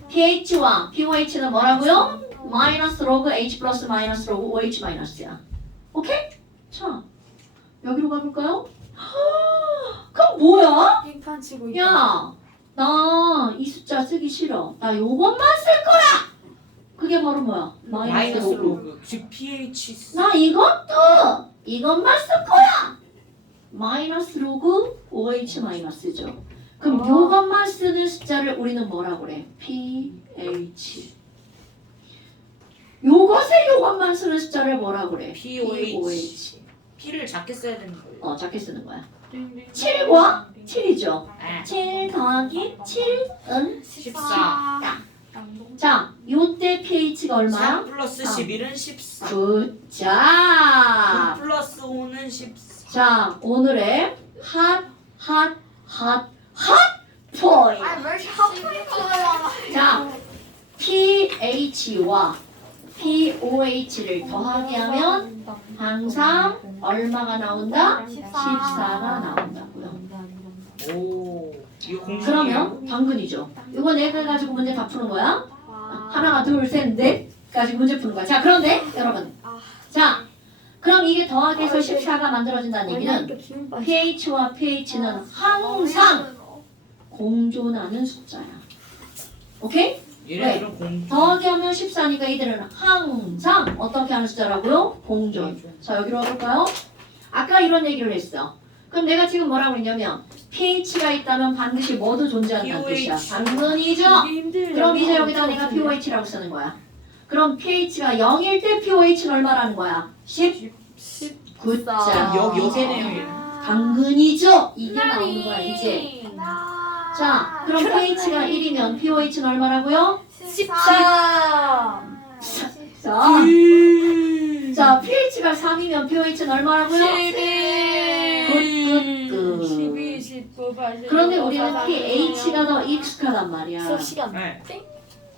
pH와 POH는 뭐라고요? 마이너스 로그 H 플러스 마이너스 로그 OH 마이너스야. 오케이? 자, 여기로 가볼까요? 그럼 뭐야? 빙판 치고 야, 나 이 숫자 쓰기 싫어. 나 요것만 쓸 거야. 그게 바로 뭐야? 마이너스 로그. 로그 즉 pH 나 이것만 쓸 거야. 마이너스 로그 OH 마이너스죠. 그럼 요것만 쓰는 숫자를 우리는 뭐라고 그래? PH. 요것만 쓰는 숫자를 뭐라고 그래? POH. P를 작게 써야 되는 거예요. 작게 쓰는 거야. 7과 7이죠. 네. 7 더하기 7은 14. 자, 요때 pH가 얼마야? 3 플러스 11은 14. 굿자. 9 플러스 5는 14. 자, 오늘의 핫 포인트. 아, 왜 이렇게 하프니까 자, pH와 POH를 더하기 하면 항상 얼마가 나온다? 14가 나온다고요. 오. 이거 공식이에요? 그러면 당근이죠. 이거 내가 가지고 문제 다 푸는 거야. 하나가 둘, 셋, 넷 가지고 문제 푸는 거야. 자, 그런데 여러분. 자, 그럼 이게 더하기해서 14가 만들어진다는 얘기는 pH와 pH는 항상 공존하는 숫자야. 오케이? 얘네들은 공. 더하기 하면 14니까 이들은 항상 어떻게 하는 숫자라고요? 공존. 자, 여기로 와볼까요? 아까 이런 얘기를 했어. 그럼 내가 지금 뭐라고 했냐면 pH가 있다면 반드시 뭐도 존재한다는 뜻이야. 당근이죠? 그럼 이제 여기다 내가 POH라고 쓰는 거야. 그럼 pH가 0일 때 pOH는 얼마라는 거야? 10? 9자. 여기네요. 당근이죠? 이게 나오는 거야, 이제. 자, 그럼 pH가 1이면 pOH는 얼마라고요? 14. 자, pH가 3이면 pOH는 얼마라고요? 12, 굿. 19, 80. 그런데 우리는 pH가 더 익숙하단 말이야. 수업 시간. 네.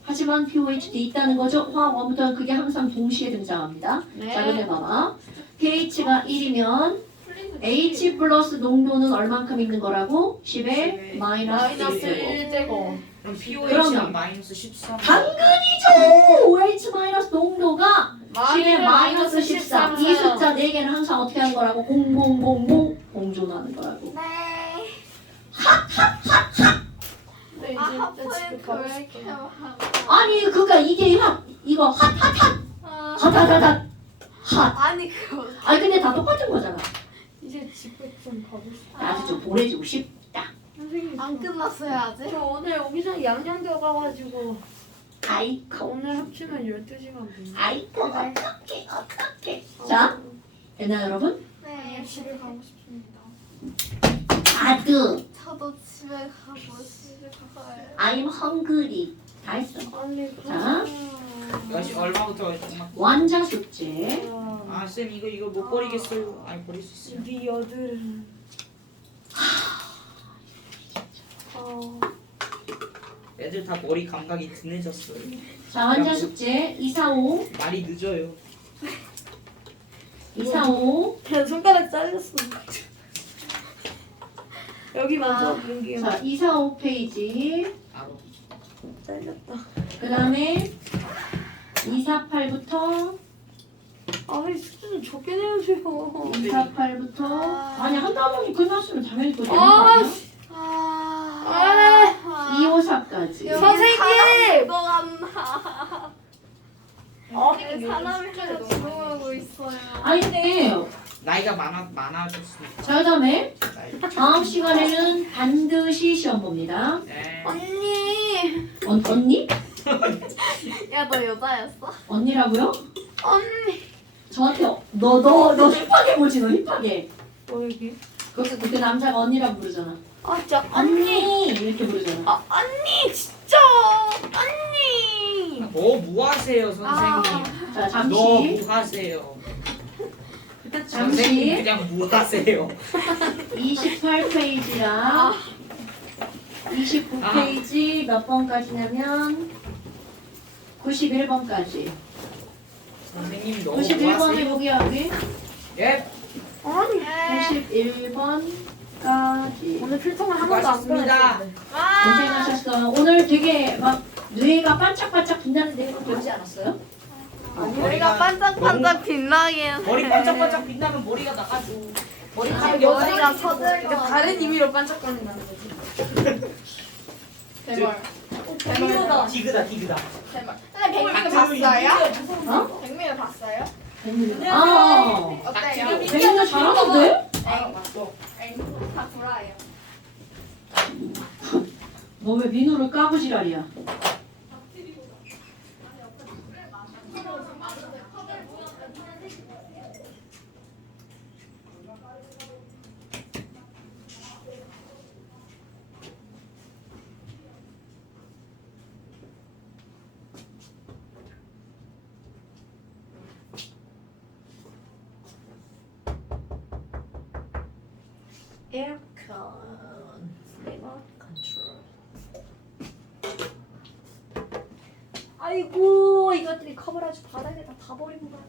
하지만 pOH도 있다는 거죠. 화학 원부터는 그게 항상 동시에 등장합니다. 자, 근데 봐봐. pH가 1이면 H 플러스 농도는 얼만큼 있는 거라고? 10에 마이너스 1제곱. 1제곱. 그럼 POH는 그러면 마이너스 13. 당근이죠! OH 마이너스 농도가 10에 마이너스 13. 이 숫자 4개는 항상 어떻게 하는 거라고? 0000 공존하는 거라고. 네. 네, 아, 이제 하프니까 집에 왜 가고 이렇게 싶어. 아니, 그니까 이게 이거 핫. 아니, 그거. 아니, 근데 다 똑같은 거잖아. 이제 집에 좀 가고 싶어. 나도 좀 보내주고 싶다. 선생님, 안 끝났어요, 아직? 저 오늘 오기 전에 양양 들어가가지고 아이코. 오늘 합치면 12시간 됐네. 아이코, 어떡해. 자, 됐나요, 여러분? 네. 집에 가고 싶습니다. 나도 저도 집에 가고 싶어요. I'm hungry 다 했어. 아니 자. 역시 얼마부터 완자 숙제. 아 쌤 이거 못 버리겠어요. 아니 버릴 수 있어요. 네 여드름. 애들 다 머리 감각이 둔해졌어요. 자 완자 숙제 245 말이 늦어요. 245 그냥 손가락 잘렸어. 여기 먼저 볼게요. 자 245 페이지 알아. 잘렸다. 그 다음에 248부터 아이 숙제 좀 적게 내주세요. 248부터 아니 한 과목이 끝났으면 당연히 또 되는 거 아, 아니야? 아. 254까지 선생님! 너 간다. 아니 사람이랑 조용하고 있어요. 아니 근데 나이가 많아졌으니까. 자 그다음에 나이. 다음 시간에는 반드시 시험 봅니다. 네. 언니. 언니? 야, 너 여자였어? 언니라고요? 언니. 저한테 너 힙하게 보지 너 힙하게. 뭐 여기? 그때 남자가 언니라고 부르잖아. 아 진짜 언니 이렇게 부르잖아. 아 언니 진짜 언니. 뭐 하세요 선생님? 자 잠시 뭐 하세요? 선생님 잠시 그냥 뭐 하세요? 28페이지랑 29페이지 몇 번까지냐면 91번까지. 선생님 너무 뭐 91번 하세요? 해보기야 우리. 예. 아니 91번까지. 오늘 필통을 한 번도 안 수고하셨습니다. 꺼냈는데. 고생하셨어요. 오늘 되게 막 뇌가 반짝반짝 빛나는 내용 배우지 않았어요? 머리가 반짝반짝 빛나긴. 머리 반짝반짝 빛나면 머리가 나가죠. 머리가 터질 거. 다른 의미로 반짝반짝하는 거지. 대박. 비누다. 디그다. 대박. 근데 백미는 봤어요? 어? 백미는 봤어요? 아, 어때요? 백민도 잘하는데? 맞어. 다 구라예요. 너 왜 민호를 까고 지랄이야? 에어컨 리모트 컨트롤. 아이고 이것들이 커버라지 바닥에다 다 버리고 가네.